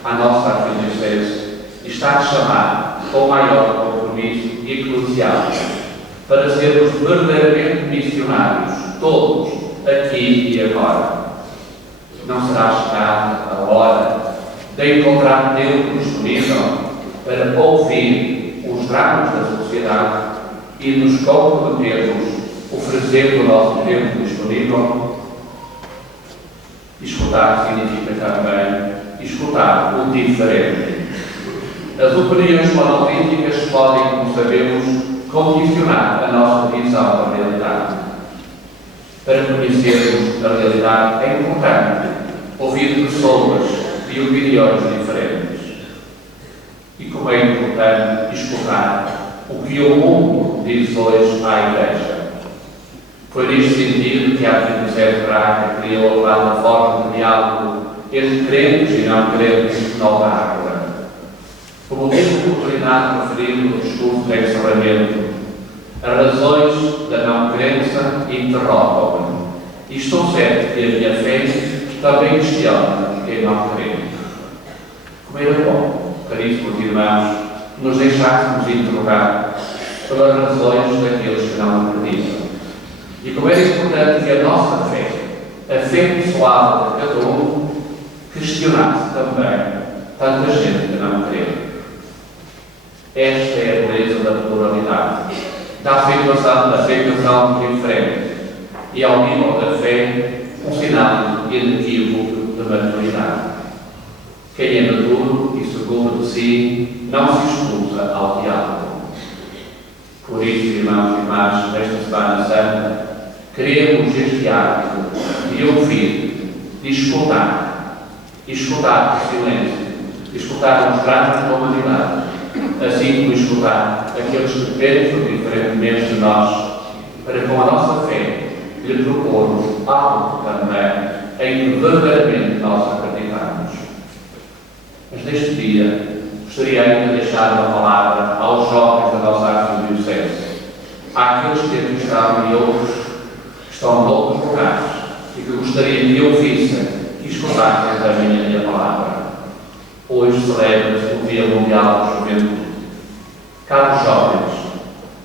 A nossa arquidiocese está a chamar ao maior compromisso eclesial para sermos verdadeiramente missionários, todos, aqui e agora. Não será chegada a hora de encontrar tempo disponível para ouvir os dramas da sociedade e nos comprometermos, oferecendo o nosso tempo disponível? Escutar significa também escutar o diferente. As opiniões monolíticas podem, como sabemos, condicionar a nossa visão da realidade. Para conhecermos a realidade é importante ouvir pessoas e opiniões diferentes. E como é importante escutar o que o mundo diz hoje à Igreja. Foi neste sentido que a Arquidiocese de Braga criou a plataforma de diálogo entre crentes e não crentes Nova Ágora. Como tive oportunidade de referir no discurso de encerramento, as razões da não crença interrogam-me. E estou certo que a minha fé também questiona quem não crê. Como era bom, caríssimos irmãos, nos deixássemos interrogar pelas razões daqueles que não acreditam. E como era importante que a nossa fé, a fé pessoal de cada um, questionasse também tanta gente que não crê. Esta é a beleza da pluralidade, da aceitação diferente e, ao nível da fé, um sinal inequívoco de maturidade. Quem é maduro e seguro de si não se excusa ao diálogo. Por isso, irmãos e irmãs, nesta Semana Santa, queremos este hábito de ouvir, de escutar o silêncio, de escutar os dramas da humanidade, assim como escutar aqueles que pensam diferentemente de nós, para com a nossa fé lhe propormos algo também em que verdadeiramente nós acreditamos. Mas neste dia, gostaria ainda de deixar uma palavra aos jovens da nossa arquidiocese, àqueles que aqui estão e outros que estão noutros lugares e que gostaria que ouvissem e escutassem também a minha palavra. Hoje celebra-se o Dia Mundial da Juventude. Caros jovens,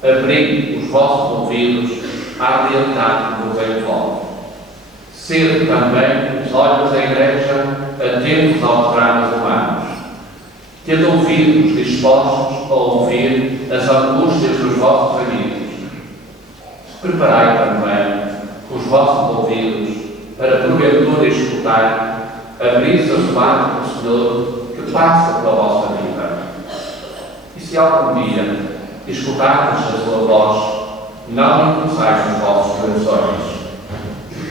abri os vossos ouvidos à realidade que vos envolve. Ser também os olhos da Igreja atentos aos dramas humanos. Tendo ouvidos dispostos a ouvir as angústias dos vossos amigos. Preparai também os vossos ouvidos para porventura escutar a brisa suave do Senhor que passa pela vossa vida. E se algum dia escutardes a sua voz, não incursais nos vossos corações.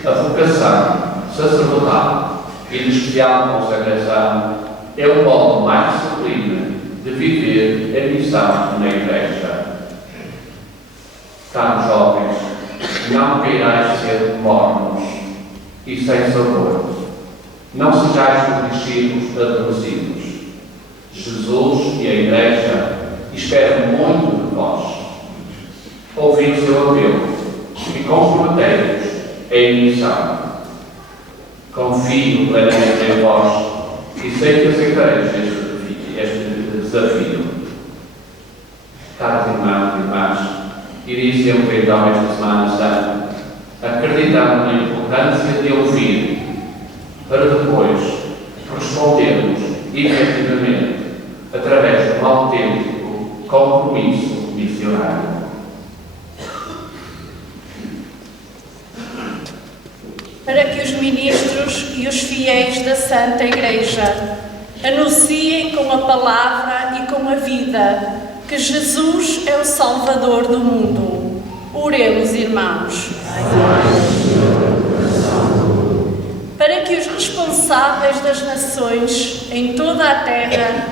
A vocação sacerdotal e de especial consagração é o modo mais sublime de viver a missão na Igreja. Caros jovens, não queirais ser mornos e sem sabor. Não sejais os discípulos adormecidos. Jesus e a Igreja esperam muito de vós. Ouvi o seu apelo e comprometei-vos em missão. Confio plenamente em vós e sei que aceitareis este desafio. Caros irmãos e irmãs, irei sempre então esta Semana Santa, acreditando na importância de ouvir para depois respondermos efetivamente através de um autêntico compromisso missionário. Para que os ministros e os fiéis da Santa Igreja anunciem com a palavra e com a vida que Jesus é o Salvador do mundo. Oremos, irmãos. Para que os responsáveis das nações em toda a terra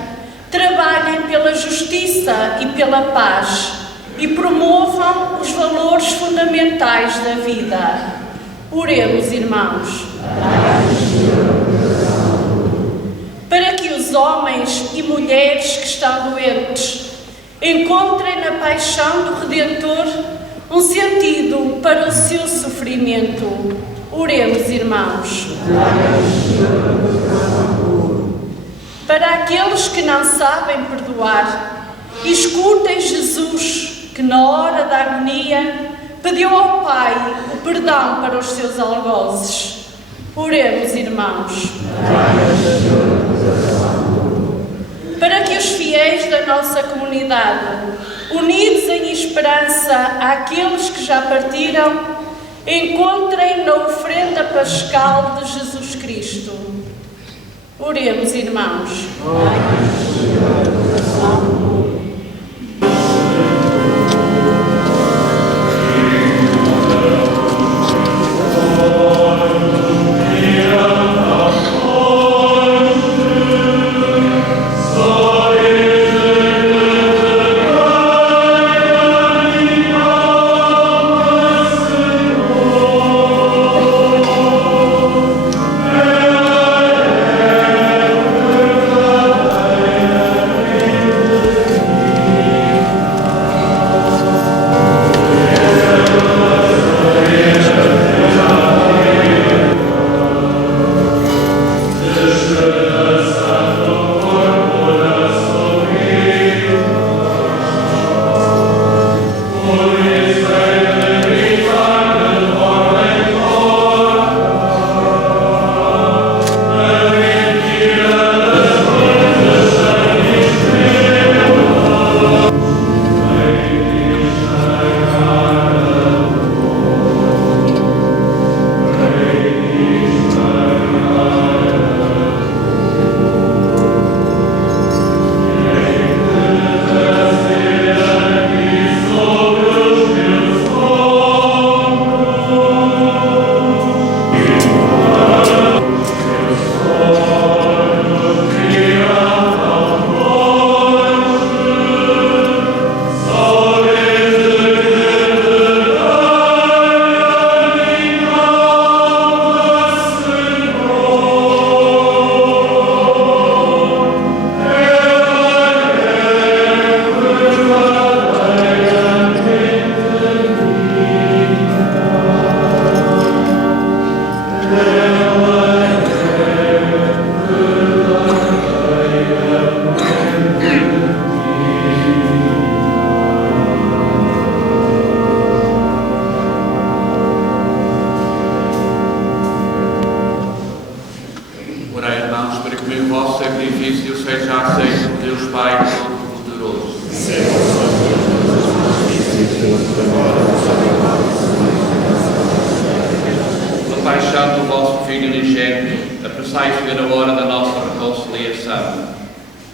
trabalhem pela justiça e pela paz e promovam os valores fundamentais da vida. Oremos, irmãos. Para que os homens e mulheres que estão doentes encontrem na paixão do Redentor um sentido para o seu sofrimento. Oremos, irmãos. Para aqueles que não sabem perdoar, escutem Jesus, que na hora da agonia pediu ao Pai o perdão para os seus algozes. Oremos, irmãos. Para que os fiéis da nossa comunidade, unidos em esperança àqueles que já partiram, encontrem na oferenda pascal de Jesus Cristo. Oremos, irmãos.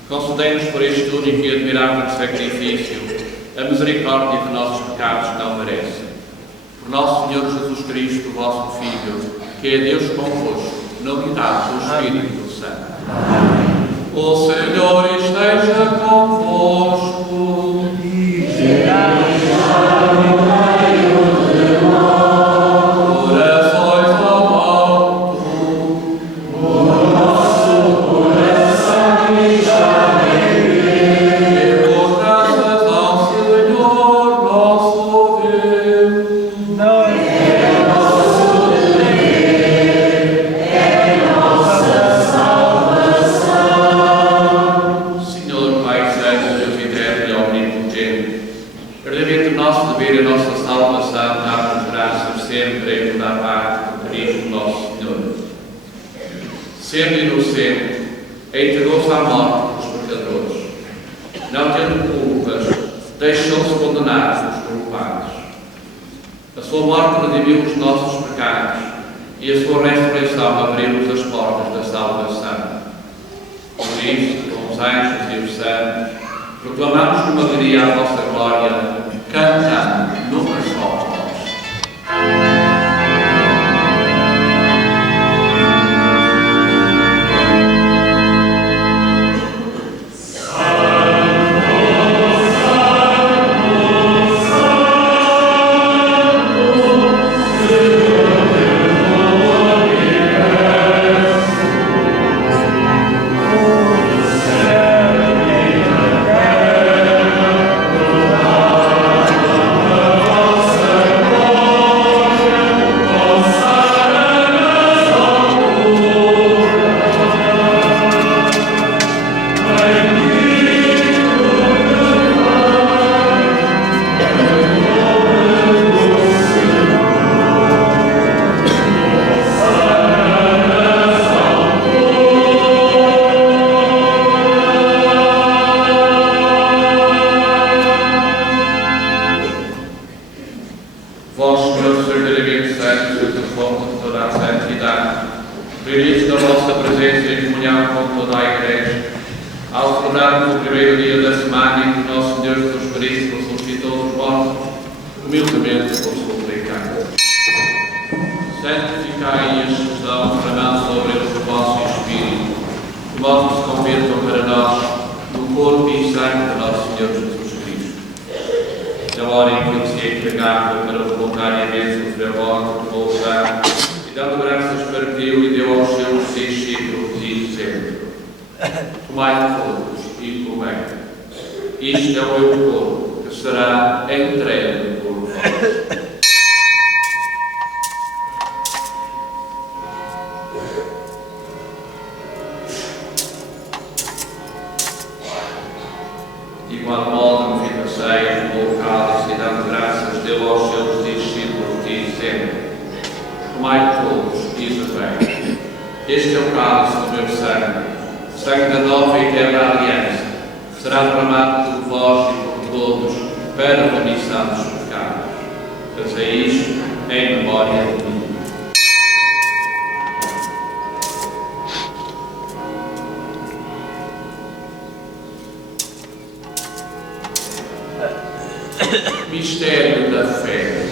Concedei-nos por este único e admirável sacrifício a misericórdia que nossos pecados não merecem. Por nosso Senhor Jesus Cristo, vosso Filho, que é Deus convosco, na unidade do Espírito Santo. O Senhor esteja convosco. Salvação. inocente, entregou-se à morte dos pecadores. Não tendo culpas, deixou-se condenar os culpados. A sua morte redimiu os nossos pecados e a sua ressurreição abriu-nos as portas da salvação. Por isso, com os anjos e os santos, proclamamos com alegria a vossa glória, cantando numa só voz. Isto é o meu corpo, que será entregue por vós. De igual modo, no fim da ceia, tomou o cálice e, dando graças, deu aos seus discípulos, dizendo: tomai todos e bebei. Este é o cálice do meu sangue da nova e eterna aliança. Será derramado por vós e por todos para a remissão dos pecados. Fazei isto em memória de mim. Mistério da fé.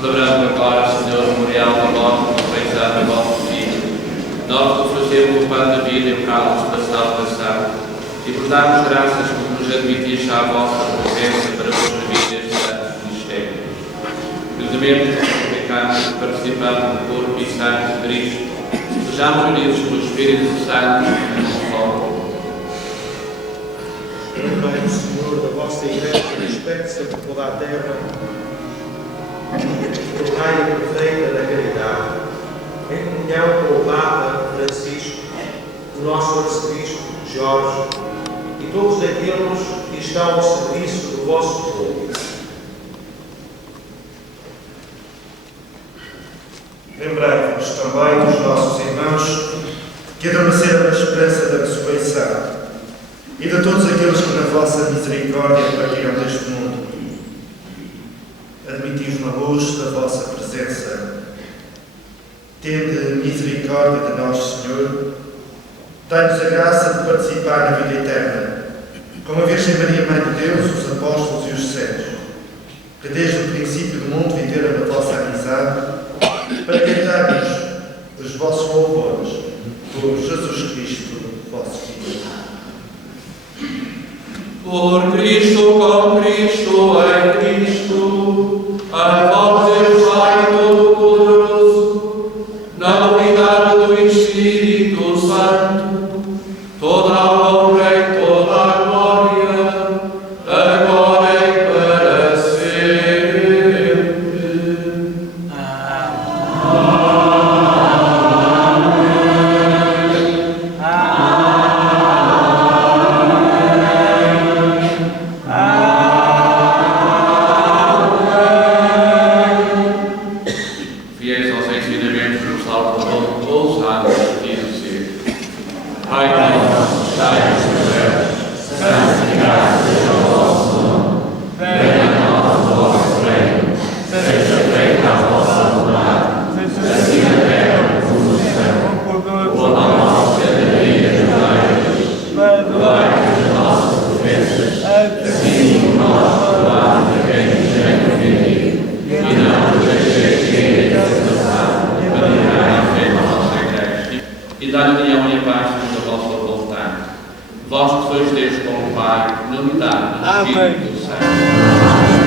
Celebrando agora, Senhor, o memorial da morte e ressurreição do vosso Filho, nós vos fazemos o pão da vida e o cálice da salvação, e por darmos graças por nos admitir à vossa presença para vos servir deste santo mistério. Humildemente suplicamos e participamos do corpo e sangue de Cristo, sejamos unidos pelo Espírito Santo num só corpo. Lembrai, Senhor, da vossa Igreja, respeite-se por toda a terra, tornai-a perfeita da caridade, em comunhão com o Papa Francisco, o nosso arcebispo Jorge e todos aqueles que estão ao serviço do vosso povo. Lembrai-vos também dos nossos irmãos que adormeceram na esperança da ressurreição e de todos aqueles que na vossa misericórdia partiram deste mundo. Admiti-os na luz da vossa presença. Tende misericórdia de nós, Senhor. Dai-nos a graça de participar na vida eterna, como a Virgem Maria, Mãe de Deus, os apóstolos e os santos, que desde o princípio do mundo viveram na vossa amizade, para cantarmos os vossos louvores por Jesus Cristo, vosso Filho. Por Cristo, com Cristo, em Cristo, a vós Deus Pai Todo-Poderoso, na unidade do Espírito Santo, toda a honra e toda a glória, agora e para sempre. sois Deus com o Pai, na unidade do Espírito Santo.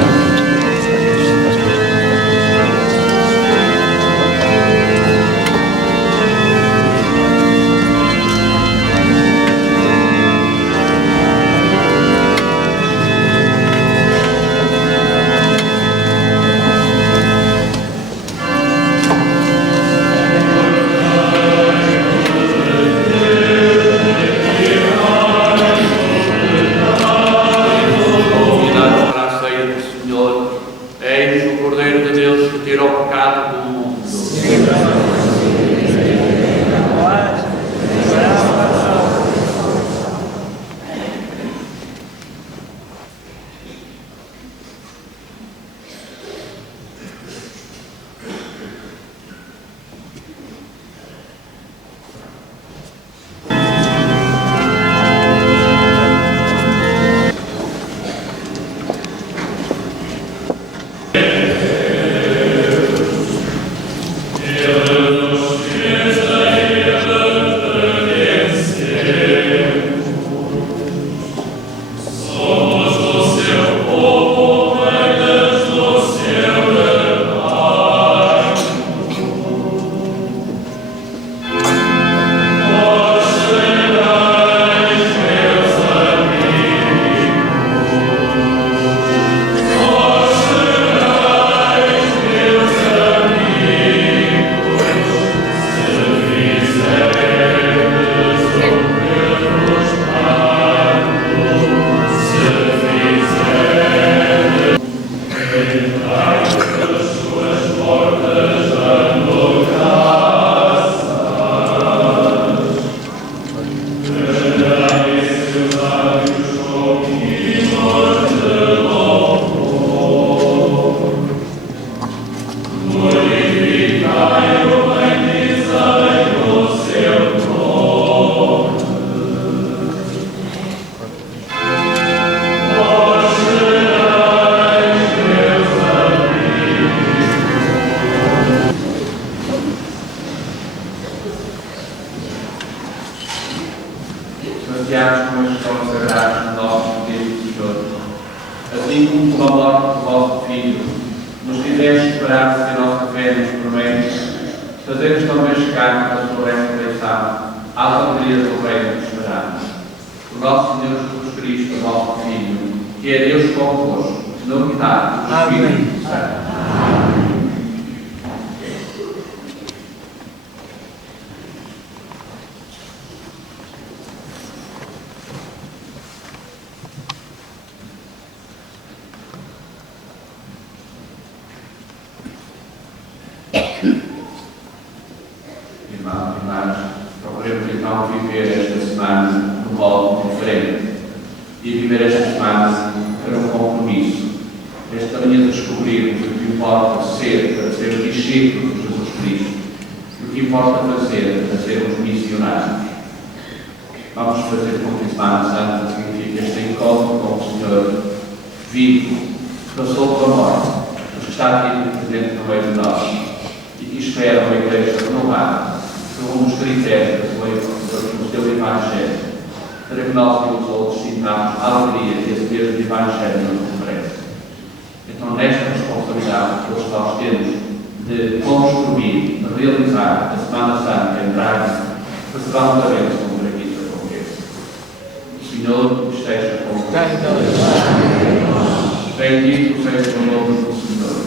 baseados como estão sagrados no nosso Deus e Senhor. Assim como pela morte do vosso Filho, nos fizeste esperar porque a nossa fé nos promete, fazemos também chegar pela sua ressurreição às alegrias do reino que esperamos. O nosso Senhor Jesus Cristo, o vosso Filho, que é Deus convosco, na unidade do Espírito Santo. Irmãos e irmãs, procuremos então viver esta semana de modo diferente e viver esta semana para um compromisso. Esta linha de descobrirmos o que importa ser para sermos discípulos de Jesus Cristo, o que importa fazer para sermos missionários. Vamos fazer com que a Semana Santa significa este encontro com o Senhor vivo, que passou pela morte, mas que está aqui presente no meio de nós e que espera uma igreja renovada, segundo os critérios do seu Evangelho, para que nós e os outros sintamos a alegria que esse mesmo Evangelho nos oferece. Então, nesta responsabilidade que todos nós temos de construir, de realizar a Semana Santa em Braga, recebamos a bênção por aqui que aconteça. O Senhor esteja convosco. Bendito seja o nome do Senhor.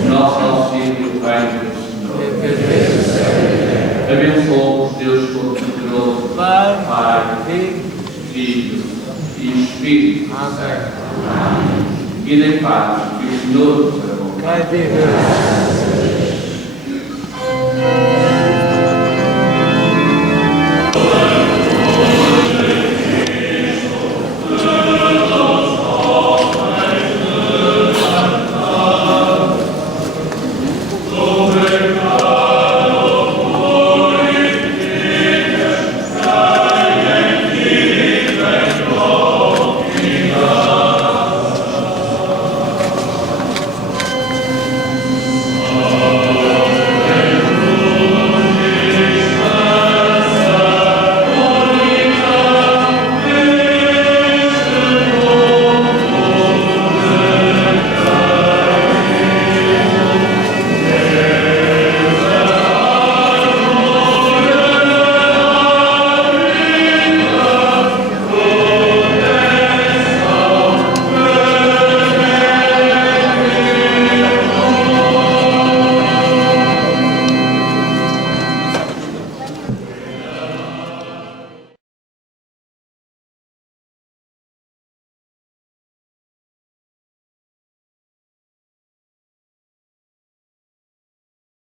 O nosso auxílio vem do Senhor. Abençoe-vos Deus Todo-Poderoso, Pai, Filho e Espírito Santo. E em paz, que o Senhor vos acompanhe.